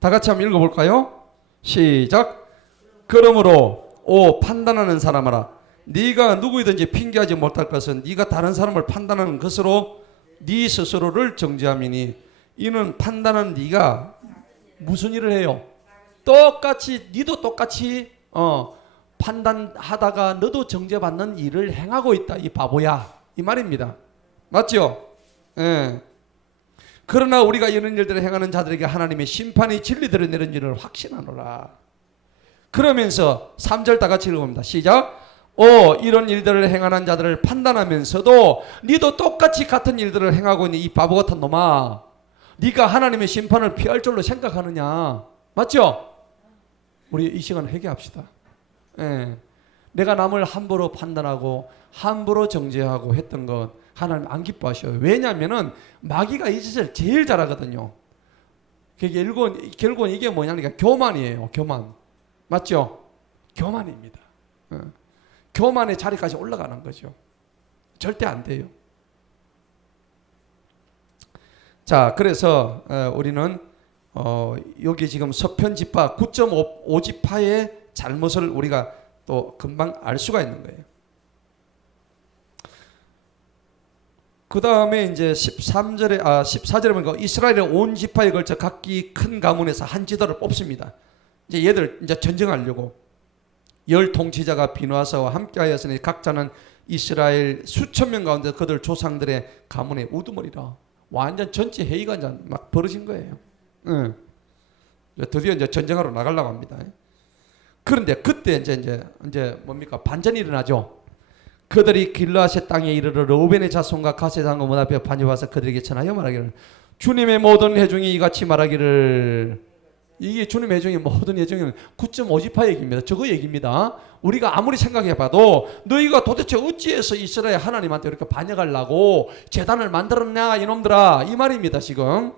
다 같이 한번 읽어볼까요? 시작. 그러므로 오 판단하는 사람아 네가 누구이든지 핑계하지 못할 것은 네가 다른 사람을 판단하는 것으로 네 스스로를 정죄함이니 이는 판단하는 네가 무슨 일을 해요? 니도 똑같이 판단하다가 너도 정죄받는 일을 행하고 있다. 이 바보야. 이 말입니다. 맞죠? 예. 그러나 우리가 이런 일들을 행하는 자들에게 하나님의 심판이 진리대로 내린 줄을 확신하노라. 그러면서 3절 다 같이 읽어봅니다. 시작. 이런 일들을 행하는 자들을 판단하면서도 니도 똑같이 같은 일들을 행하고 있는 이 바보 같은 놈아, 네가 하나님의 심판을 피할 줄로 생각하느냐. 맞죠? 우리 이 시간 회개합시다. 예. 내가 남을 함부로 판단하고 함부로 정죄하고 했던 것 하나님 안 기뻐하셔요. 왜냐하면은 마귀가 이 짓을 제일 잘하거든요. 결국은 이게 뭐냐니까 교만이에요. 교만. 맞죠? 교만입니다. 교만의 자리까지 올라가는 거죠. 절대 안 돼요. 자, 그래서 우리는 여기 지금 서편지파 9.5지파의 잘못을 우리가 또 금방 알 수가 있는 거예요. 그 다음에 이제 14절에 보니까 이스라엘의 온 지파에 걸쳐 각기 큰 가문에서 한 지도를 뽑습니다. 이제 얘들 이제 전쟁하려고 10 통치자가 비누아사와 함께하였으니 각자는 이스라엘 수천 명 가운데 그들 조상들의 가문의 우두머리라. 완전 전체 회의가 이제 막 벌어진 거예요. 드디어 이제 전쟁하러 나가려고 합니다. 그런데 그때 이제 뭡니까? 반전이 일어나죠. 그들이 길르앗의 땅에 이르러 르우벤의 자손과 갓의 장과 문 앞에 반이 와서 그들에게 전하여 말하기를 주님의 모든 회중이 이같이 말하기를 이게 주님의 예정의 모든 예정에는 9.5지파 얘기입니다. 저거 얘기입니다. 우리가 아무리 생각해봐도 너희가 도대체 어찌해서 이스라엘 하나님한테 이렇게 반역하려고 제단을 만들었냐 이놈들아, 이 말입니다 지금.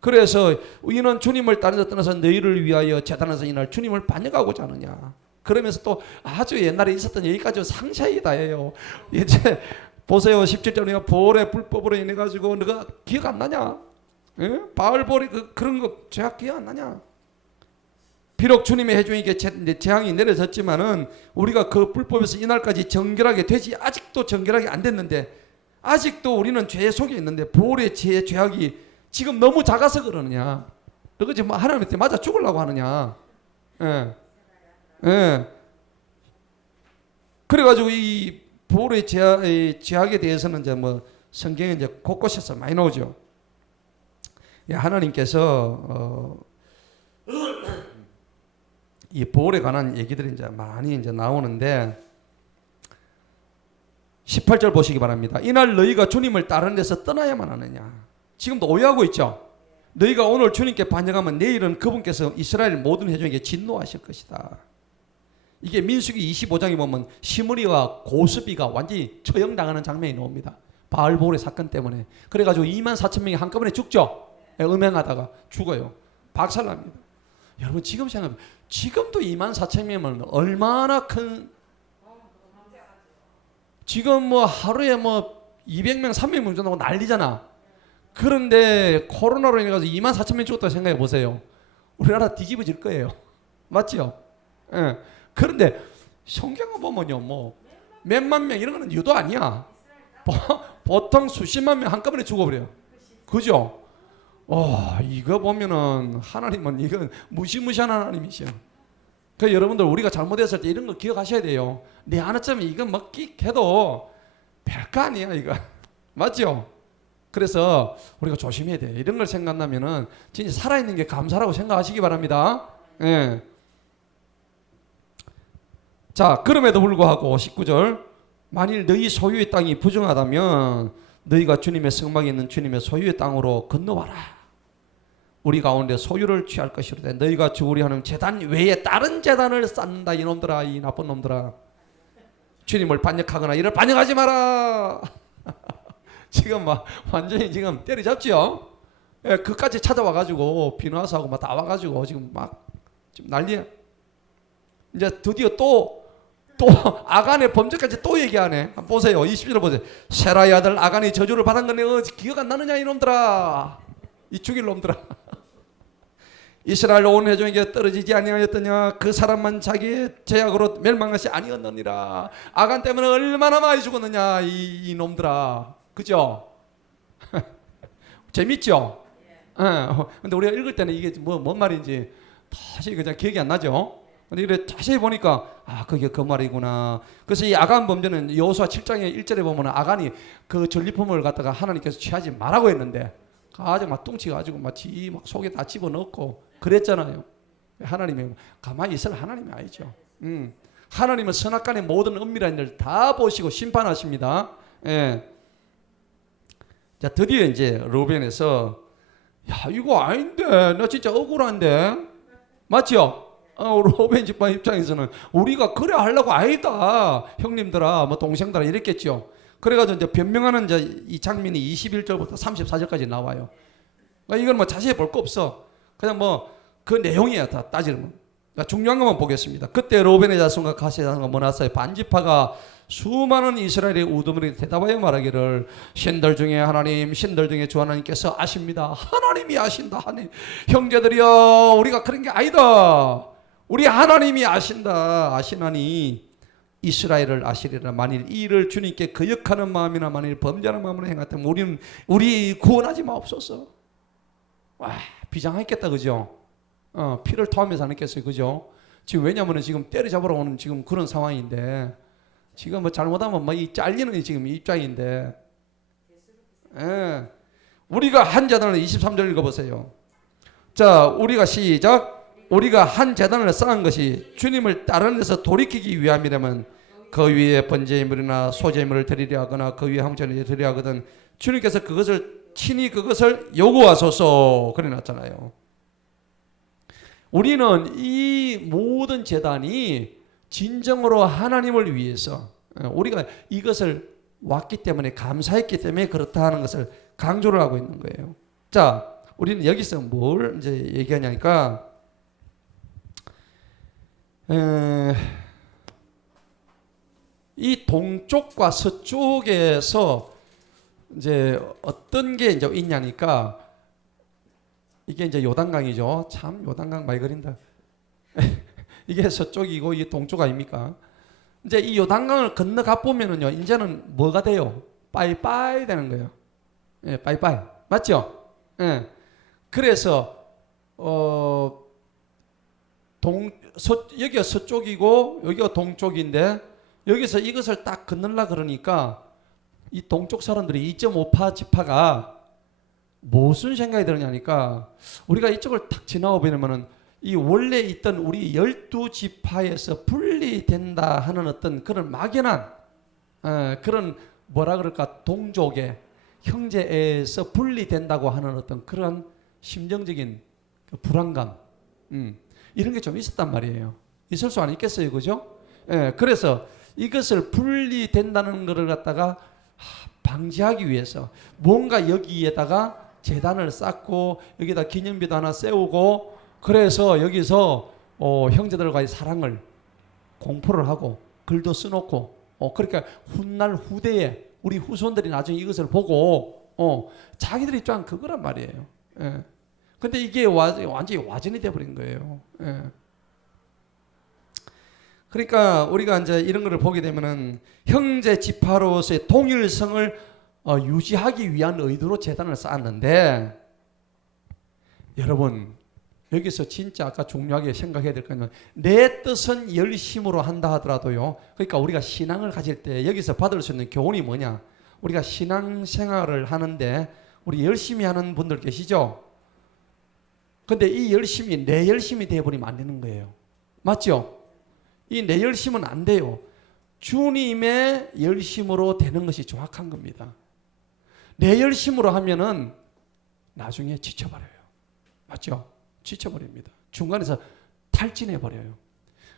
그래서 이는 주님을 따르자 떠나서 너희를 위하여 제단에서 이날 주님을 반역하고자 하느냐. 그러면서 또 아주 옛날에 있었던 얘기까지 상세히 다 해요. 이제 보세요. 17절에 볼의 불법으로 인해 가지고 너가 기억 안 나냐? 예? 바알볼이 그런 거 죄악 기억 안 나냐? 비록 주님의 해중에게 재앙이 내려졌지만은 우리가 그 불법에서 이날까지 정결하게 되지, 아직도 정결하게 안 됐는데, 아직도 우리는 죄 속에 있는데 볼의 죄악이 지금 너무 작아서 그러느냐? 너가 지금 하나님한테 맞아 죽으려고 하느냐? 예. 예. 그래가지고 이 볼의 죄악에 대해서는 이제 뭐 성경에 이제 곳곳에서 많이 나오죠. 예, 하나님께서 이 볼에 관한 얘기들이 이제 많이 이제 나오는데 18절 보시기 바랍니다. 이날 너희가 주님을 다른 데서 떠나야만 하느냐. 지금도 오해하고 있죠. 너희가 오늘 주님께 반역하면 내일은 그분께서 이스라엘 모든 회중에게 진노하실 것이다. 이게 민수기 25장에 보면 시므리와 고스비가 완전히 처형당하는 장면이 나옵니다. 바알볼의 사건 때문에. 그래가지고 24,000명이 한꺼번에 죽죠. 음행하다가 죽어요. 박살납니다. 여러분 지금 생각해보면 지금도 24,000명이면 얼마나 큰, 지금 뭐 하루에 뭐 200명 300명 정도 난리잖아. 그런데 코로나로 인해 가지고 24,000명 죽었다고 생각해 보세요. 우리나라 뒤집어질 거예요. 맞죠? 예. 그런데 성경을 보면요, 뭐 몇만 명 이런 거는 유도 아니야. 보통 수십만 명 한꺼번에 죽어버려요. 그죠? 이거 보면은 하나님은 이건 무시무시한 하나님이시요. 그 여러분들 우리가 잘못했을 때 이런 거 기억하셔야 돼요. 내 하나쯤에 이거 먹기해도 별거 아니야 이거. 맞죠? 그래서 우리가 조심해야 돼. 이런 걸 생각나면은 진짜 살아있는 게 감사라고 생각하시기 바랍니다. 예. 자, 그럼에도 불구하고 19절 만일 너희 소유의 땅이 부정하다면 너희가 주님의 성막에 있는 주님의 소유의 땅으로 건너와라. 우리 가운데 소유를 취할 것이로되 너희가 죽으리 하는 제단 외에 다른 제단을 쌓는다. 이놈들아, 이 나쁜 놈들아. 주님을 반역하거나 이를 반역하지 마라. 지금 막 완전히 지금 때려잡지요. 예, 그까지 찾아와가지고 비누하사하고 막 다 와가지고 지금 막 지금 난리야. 이제 드디어 또 아간의 범죄까지 또 얘기하네. 보세요. 20절 보세요. 세라의 아들 아간이 저주를 받은 거네. 기억 안 나느냐 이놈들아. 이 죽일 놈들아. 이스라엘 온 회중에게 떨어지지 아니하였더냐. 그 사람만 자기의 죄악으로 멸망한 것이 아니었느니라. 아간 때문에 얼마나 많이 죽었느냐 이 놈들아. 그죠? 재밌죠? 근데 우리가 읽을 때는 이게 뭔 말인지 다시 그냥 기억이 안 나죠? 근데 이래 자세히 보니까 그게 그 말이구나. 그래서 이 아간 범죄는 여호수아 7장의 1절에 보면 아간이 그 전리품을 갖다가 하나님께서 취하지 말라고 했는데 가지고 막 뚱치 가지고 막 속에 다 집어넣고 그랬잖아요. 하나님이 가만히 있을 하나님이 아니죠. 하나님은 선악간의 모든 은밀한 일을 다 보시고 심판하십니다. 예. 자, 드디어 이제 루벤에서 이거 아닌데 나 진짜 억울한데 맞죠? 로벤 집안 입장에서는 우리가 그래 하려고 아니다. 형님들아, 뭐 동생들아 이랬겠죠. 그래가지고 이제 변명하는 이제 이 장면이 21절부터 34절까지 나와요. 그러니까 이건 뭐 자세히 볼 거 없어. 그냥 뭐 그 내용이야 다 따지면. 그러니까 중요한 것만 보겠습니다. 그때 로벤의 자손과 가세의 자손과 머나사의 반지파가 수많은 이스라엘의 우두머리에 대답하여 말하기를 신들 중에 하나님, 신들 중에 주 하나님께서 아십니다. 하나님이 아신다. 하나님. 형제들이여, 우리가 그런 게 아니다. 우리 하나님이 아신다. 아시나니 이스라엘을 아시리라. 만일 이 일을 주님께 거역하는 마음이나 만일 범죄하는 마음으로 행하다면 우리 구원하지 마옵소서. 와, 비장했겠다, 그죠? 피를 토하면서 안 했겠어요, 그죠? 지금 왜냐하면 지금 때려잡으러 오는 지금 그런 상황인데 지금 뭐 잘못하면 뭐 이 잘리는 지금 입장인데, 예. 우리가 한 재단을 23절 읽어보세요. 자, 우리가 시작. 우리가 한 재단을 쌓은 것이 주님을 다른 데서 돌이키기 위함이라면 그 위에 번제물이나 소제물을 드리려 하거나 그 위에 항전을 드리려 하거든 주님께서 친히 그것을 요구하소서 그래 놨잖아요. 우리는 이 모든 제단이 진정으로 하나님을 위해서 우리가 이것을 왔기 때문에 감사했기 때문에 그렇다 하는 것을 강조를 하고 있는 거예요. 자, 우리는 여기서 뭘 이제 얘기하냐니까 이 동쪽과 서쪽에서 이제 어떤 게 이제 있냐니까 이게 이제 요단강이죠. 참 요단강 많이 그린다. 이게 서쪽이고 이게 동쪽 아닙니까? 이제 이 요단강을 건너가 보면은요, 이제는 뭐가 돼요? 빠이빠이 되는 거예요. 예, 빠이빠이. 맞죠? 예. 그래서 여기가 서쪽이고 여기가 동쪽인데 여기서 이것을 딱 건너려 그러니까 이 동쪽 사람들이 2.5파 지파가 무슨 생각이 드느냐니까 우리가 이쪽을 탁 지나가 보면은 이 원래 있던 우리 12지파에서 분리된다 하는 어떤 그런 막연한 그런 뭐라 그럴까 동족의 형제에서 분리된다고 하는 어떤 그런 심정적인 그 불안감 이런 게 좀 있었단 말이에요. 있을 수 안 있겠어요, 그죠? 예, 그래서 이것을 분리된다는 것을 갖다가 방지하기 위해서 뭔가 여기에다가 제단을 쌓고 여기다 기념비도 하나 세우고 그래서 여기서 형제들과의 사랑을 공포를 하고 글도 써놓고 그러니까 훗날 후대에 우리 후손들이 나중에 이것을 보고 자기들 입장 그거란 말이에요. 예. 근데 이게 완전히 와전이 돼버린 거예요. 예. 그러니까 우리가 이제 이런 거를 보게 되면은 형제 지파로서의 동일성을 유지하기 위한 의도로 제단을 쌓았는데 여러분 여기서 진짜 아까 중요하게 생각해야 될 거는 내 뜻은 열심으로 한다 하더라도요. 그러니까 우리가 신앙을 가질 때 여기서 받을 수 있는 교훈이 뭐냐? 우리가 신앙생활을 하는데 우리 열심히 하는 분들 계시죠? 근데 이 열심이 내 열심이 되어버리면 안 되는 거예요. 맞죠? 이 내 열심은 안 돼요. 주님의 열심으로 되는 것이 정확한 겁니다. 내 열심으로 하면은 나중에 지쳐버려요. 맞죠? 지쳐버립니다. 중간에서 탈진해버려요.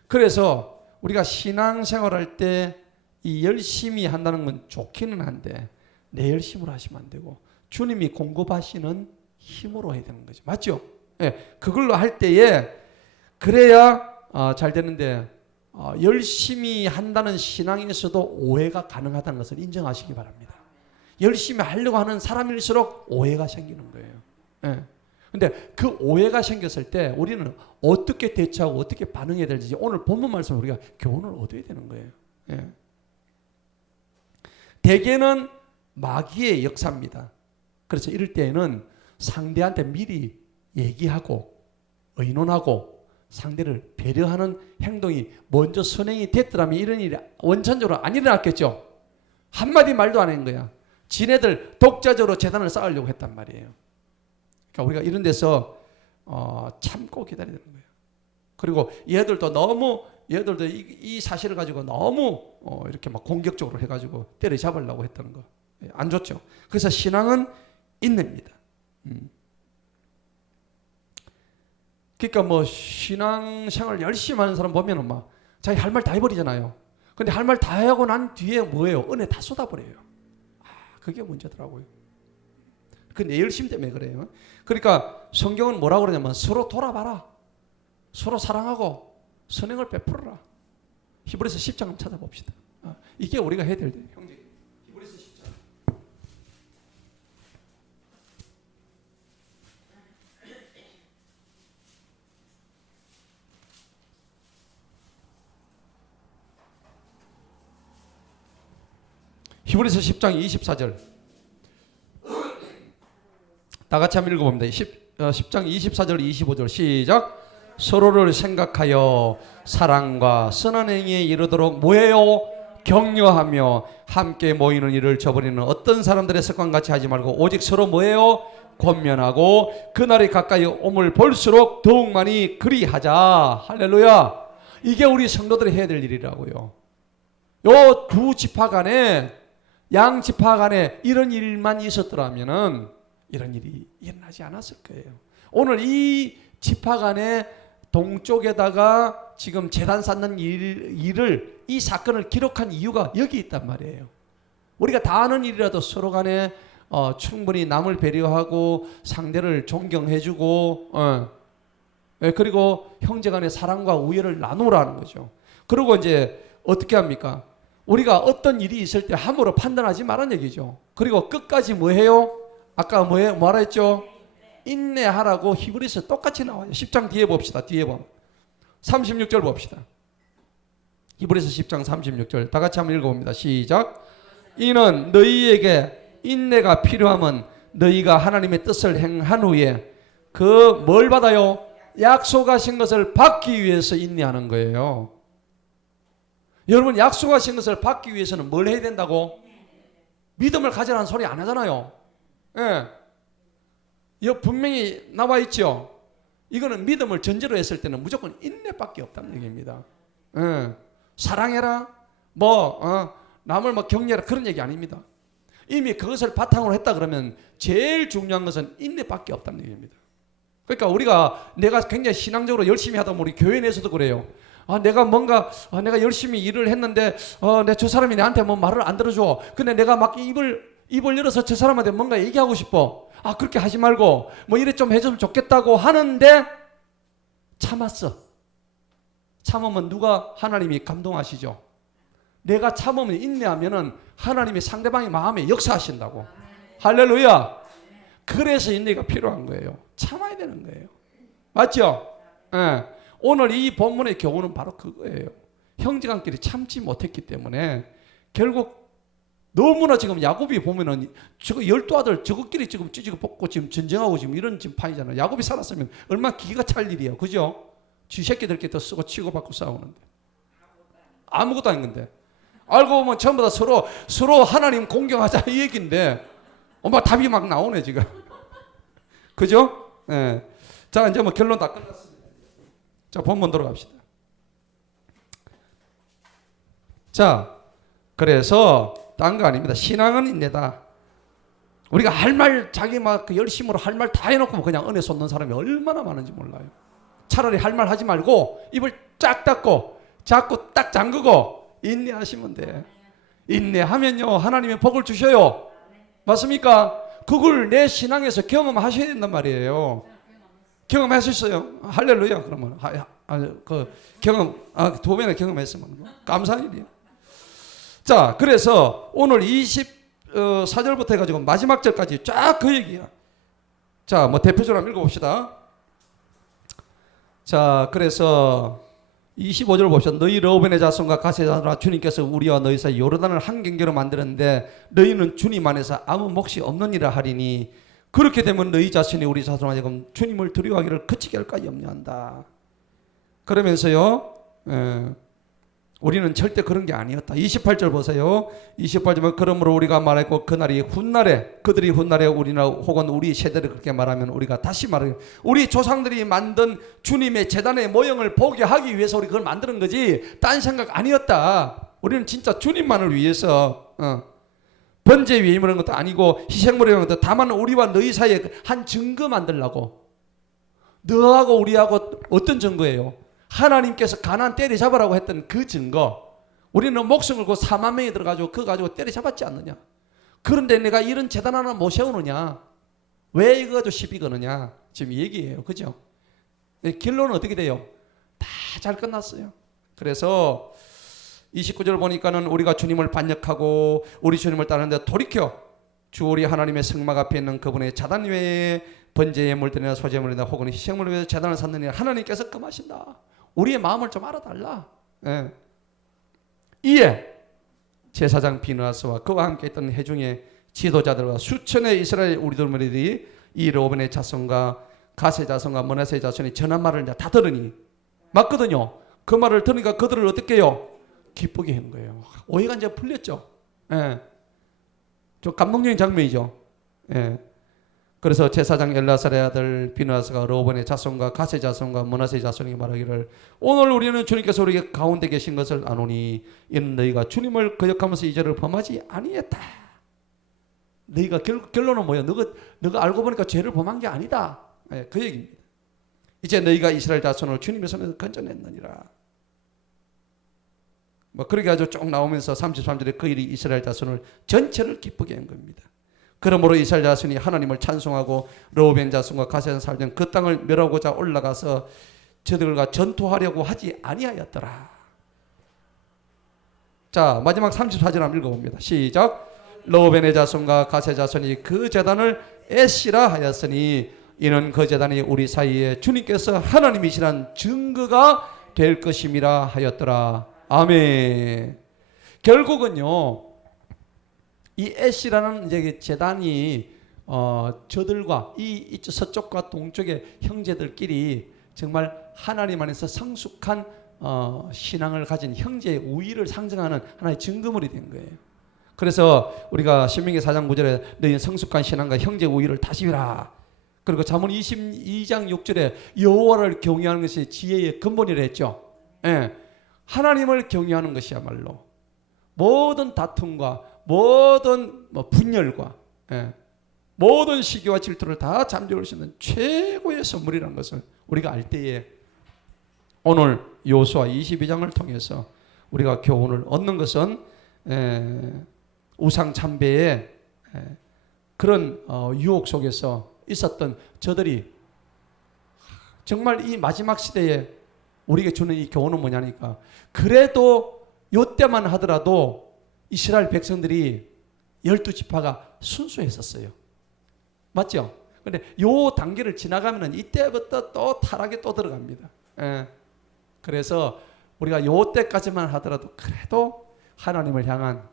그래서 우리가 신앙생활할 때 이 열심히 한다는 건 좋기는 한데 내 열심으로 하시면 안 되고 주님이 공급하시는 힘으로 해야 되는 거죠. 맞죠? 네, 그걸로 할 때에 그래야 잘 되는데 열심히 한다는 신앙에서도 오해가 가능하다는 것을 인정하시기 바랍니다. 열심히 하려고 하는 사람일수록 오해가 생기는 거예요. 네. 근데 그 오해가 생겼을 때 우리는 어떻게 대처하고 어떻게 반응해야 될지 오늘 본문 말씀 우리가 교훈을 얻어야 되는 거예요. 예. 대개는 마귀의 역사입니다. 그래서 이럴 때에는 상대한테 미리 얘기하고 의논하고 상대를 배려하는 행동이 먼저 선행이 됐더라면 이런 일이 원천적으로 안 일어났겠죠. 한마디 말도 안 한 거야. 지네들 독자적으로 재단을 쌓으려고 했단 말이에요. 그러니까 우리가 이런 데서 참고 기다려야 되는 거예요. 그리고 얘들도 이 사실을 가지고 너무 이렇게 막 공격적으로 해가지고 때려잡으려고 했다는 거 안 좋죠. 그래서 신앙은 인내입니다. 그러니까 뭐 신앙생활 열심히 하는 사람 보면은 막 자기 할 말 다 해버리잖아요. 근데 할 말 다 하고 난 뒤에 뭐예요? 은혜 다 쏟아버려요. 그게 문제더라고요. 그 내 열심 때문에 그래요. 그러니까 성경은 뭐라고 그러냐면 서로 돌아봐라. 서로 사랑하고 선행을 베풀어라. 히브리서 10장 한번 찾아봅시다. 이게 우리가 해야 될 때. 형제, 히브리서 10장. 히브리서 10장 24절. 다 같이 한번 읽어봅니다. 10장 24절 25절 시작. 서로를 생각하여 사랑과 선한 행위에 이르도록 뭐예요? 격려하며 함께 모이는 일을 저버리는 어떤 사람들의 습관같이 하지 말고 오직 서로 뭐예요? 권면하고 그날이 가까이 오물 볼수록 더욱 많이 그리하자. 할렐루야. 이게 우리 성도들이 해야 될 일이라고요. 요 두 지파 간에 양 지파 간에 이런 일만 있었더라면은 이런 일이 일어나지 않았을 거예요. 오늘 이 지파 간에 동쪽에다가 지금 제단 쌓는 일을 이 사건을 기록한 이유가 여기 있단 말이에요. 우리가 다 아는 일이라도 서로 간에 충분히 남을 배려하고 상대를 존경해주고 그리고 형제간의 사랑과 우애를 나누라는 거죠. 그리고 이제 어떻게 합니까? 우리가 어떤 일이 있을 때 함부로 판단하지 말라는 얘기죠. 그리고 끝까지 뭐 해요? 아까 뭐라 했죠? 인내하라고 히브리서 똑같이 나와요. 10장 뒤에 봅시다. 뒤에 보면 36절 봅시다. 히브리서 10장 36절 다 같이 한번 읽어봅니다. 시작. 이는 너희에게 인내가 필요하면 너희가 하나님의 뜻을 행한 후에 그 뭘 받아요? 약속하신 것을 받기 위해서 인내하는 거예요. 여러분 약속하신 것을 받기 위해서는 뭘 해야 된다고? 믿음을 가지라는 소리 안 하잖아요. 예. 이거 분명히 나와 있죠. 이거는 믿음을 전제로 했을 때는 무조건 인내밖에 없다는 얘기입니다. 예. 사랑해라, 남을 격려해라 그런 얘기 아닙니다. 이미 그것을 바탕으로 했다 그러면 제일 중요한 것은 인내밖에 없다는 얘기입니다. 그러니까 우리가 내가 굉장히 신앙적으로 열심히 하다 보면 우리 교회 내에서도 그래요. 내가 열심히 일을 했는데 저 사람이 나한테 뭐 말을 안 들어줘. 근데 내가 막 입을 열어서 저 사람한테 뭔가 얘기하고 싶어. 그렇게 하지 말고 뭐 이래 좀 해주면 좋겠다고 하는데 참았어. 참으면 누가? 하나님이 감동하시죠. 내가 참으면 인내하면은 하나님이 상대방의 마음에 역사하신다고. 할렐루야. 그래서 인내가 필요한 거예요. 참아야 되는 거예요. 맞죠? 예. 오늘 이 본문의 교훈은 바로 그거예요. 형제간끼리 참지 못했기 때문에 결국 너무나 지금 야곱이 보면은 저거 12아들 저것끼리 지금 찢고 뽑고 지금 전쟁하고 지금 이런 지금 판이잖아요. 야곱이 살았으면 얼마나 기가 찰 일이에요. 그죠? 지 새끼들끼리 더 쓰고 치고받고 싸우는데. 아무것도 아닌 건데. 알고 보면 전부 다 서로 하나님 공경하자 이 얘기인데 답이 막 나오네 지금. 그죠? 예. 자 이제 뭐 결론 다 끝났습니다. 자 본문 들어갑시다. 자 그래서 딴 거 아닙니다. 신앙은 인내다. 우리가 할 말 자기 막 열심으로 할 말 다 해놓고 그냥 은혜 쏟는 사람이 얼마나 많은지 몰라요. 차라리 할 말 하지 말고 입을 쫙 닫고 자꾸 딱 잠그고 인내하시면 돼. 인내하면요 하나님의 복을 주셔요. 맞습니까? 그걸 내 신앙에서 경험하셔야 된단 말이에요. 경험하셨어요? 할렐루야. 그러면 두 번이나 경험했으면 감사한 일이에요. 자 그래서 오늘 24절부터 해가지고 마지막 절까지 쫙 그 얘기야. 자 뭐 대표적으로 한번 읽어봅시다. 자 그래서 25절 봅시다. 너희 르우벤의 자손과 가세의 자손아 주님께서 우리와 너희 사이 요르단을 한 경계로 만들었는데 너희는 주님 안에서 아무 몫이 없는 일을 하리니 그렇게 되면 너희 자신이 우리 자손아 지금 주님을 두려워하기를 그치게 할까 염려한다. 그러면서요 우리는 절대 그런 게 아니었다. 28절 보세요. 28절은 그러므로 우리가 말했고 그들이 훗날에 우리나 혹은 우리 세대를 그렇게 말하면 우리가 다시 말해요. 우리 조상들이 만든 주님의 제단의 모형을 보게 하기 위해서 우리 그걸 만드는 거지 딴 생각 아니었다. 우리는 진짜 주님만을 위해서 번제 위에 이런 것도 아니고 희생물이라는 것도 다만 우리와 너희 사이에 한 증거 만들라고. 너하고 우리하고 어떤 증거예요? 하나님께서 가나안 때려잡으라고 했던 그 증거. 우리는 목숨 걸고 4만 명이 들어가지고 그거 가지고 때려잡았지 않느냐. 그런데 내가 이런 재단 하나 못 세우느냐. 왜 이거 가지고 시비 거느냐. 지금 얘기예요. 그죠? 결론은 어떻게 돼요? 다 잘 끝났어요. 그래서 29절 보니까는 우리가 주님을 반역하고 우리 주님을 따르는데 돌이켜 주 우리 하나님의 성막 앞에 있는 그분의 제단 외에 번제의 물들이나 소제물이나 혹은 희생물을 위해서 제단을 샀느니 하나님께서 금하신다. 우리의 마음을 좀 알아달라. 예. 이에 제사장 비느하스와 그와 함께 있던 회중의 지도자들과 수천의 이스라엘 우리들이 이 르우벤의 자손과 가세 자손과 므낫세 자손이 전한 말을 이제 다 들으니 맞거든요. 그 말을 들으니까 그들을 어떻게 해요? 기쁘게 한 거예요. 오해가 이제 풀렸죠. 예. 좀 감동적인 장면이죠. 예. 그래서 제사장 엘라살의 아들 비느하스가 르우벤의 자손과 가세 자손과 므낫세 자손에게 말하기를 오늘 우리는 주님께서 우리 가운데 계신 것을 아노니 이는 너희가 주님을 거역하면서 이 죄를 범하지 아니했다. 너희가 결론은 뭐야? 너가 알고 보니까 죄를 범한 게 아니다. 예, 그 얘기입니다. 이제 너희가 이스라엘 자손을 주님의 손에서 건져냈느니라. 뭐 그렇게 아주 쭉 나오면서 33절에 그 일이 이스라엘 자손을 전체를 기쁘게 한 겁니다. 그러므로 이스라엘 자손이 하나님을 찬송하고 르우벤 자손과 가세한 살던 그 땅을 멸하고자 올라가서 저들과 전투하려고 하지 아니하였더라. 자, 마지막 34절 한번 읽어봅니다. 시작. 르우벤의 자손과 가세 자손이 그 제단을 에시라 하였으니 이는 그 제단이 우리 사이에 주님께서 하나님이시란 증거가 될 것임이라 하였더라. 아멘. 결국은요, 이 에시라는 이제 제단이 저들과 이 서쪽과 동쪽의 형제들끼리 정말 하나님 안에서 성숙한 신앙을 가진 형제의 우위를 상징하는 하나의 증거물이 된 거예요. 그래서 우리가 신명기 4장 9절에 너희는 성숙한 신앙과 형제 우위를 다시라. 그리고 잠언 22장 6절에 여호와를 경외하는 것이 지혜의 근본이라 했죠. 예. 하나님을 경외하는 것이야말로 모든 다툼과 모든 분열과 모든 시기와 질투를 다 잠재울 수 있는 최고의 선물이라는 것을 우리가 알 때에 오늘 여호수아 22장을 통해서 우리가 교훈을 얻는 것은 우상 참배의 그런 유혹 속에서 있었던 저들이 정말 이 마지막 시대에 우리에게 주는 이 교훈은 뭐냐니까, 그래도 요때만 하더라도 이스라엘 백성들이 12지파가 순수했었어요. 맞죠? 근데 요 단계를 지나가면은 이때부터 또 타락에 또 들어갑니다. 그래서 우리가 요때까지만 하더라도 그래도 하나님을 향한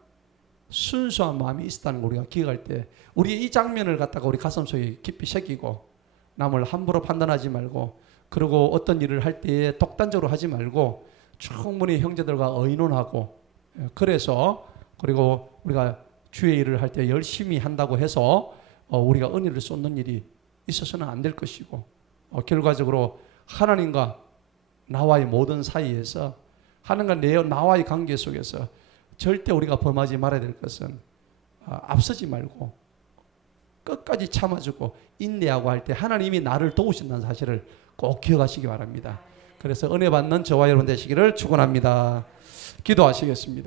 순수한 마음이 있었다는 걸 우리가 기억할 때, 우리 이 장면을 갖다가 우리 가슴속에 깊이 새기고 남을 함부로 판단하지 말고, 그리고 어떤 일을 할 때에 독단적으로 하지 말고 충분히 형제들과 의논하고, 그래서 그리고 우리가 주의 일을 할 때 열심히 한다고 해서 우리가 은혜를 쏟는 일이 있어서는 안 될 것이고, 결과적으로 하나님과 나와의 모든 사이에서, 하나님과 나와의 관계 속에서 절대 우리가 범하지 말아야 될 것은 앞서지 말고 끝까지 참아주고 인내하고 할 때 하나님이 나를 도우신다는 사실을 꼭 기억하시기 바랍니다. 그래서 은혜 받는 저와 여러분 되시기를 축원합니다. 기도하시겠습니다.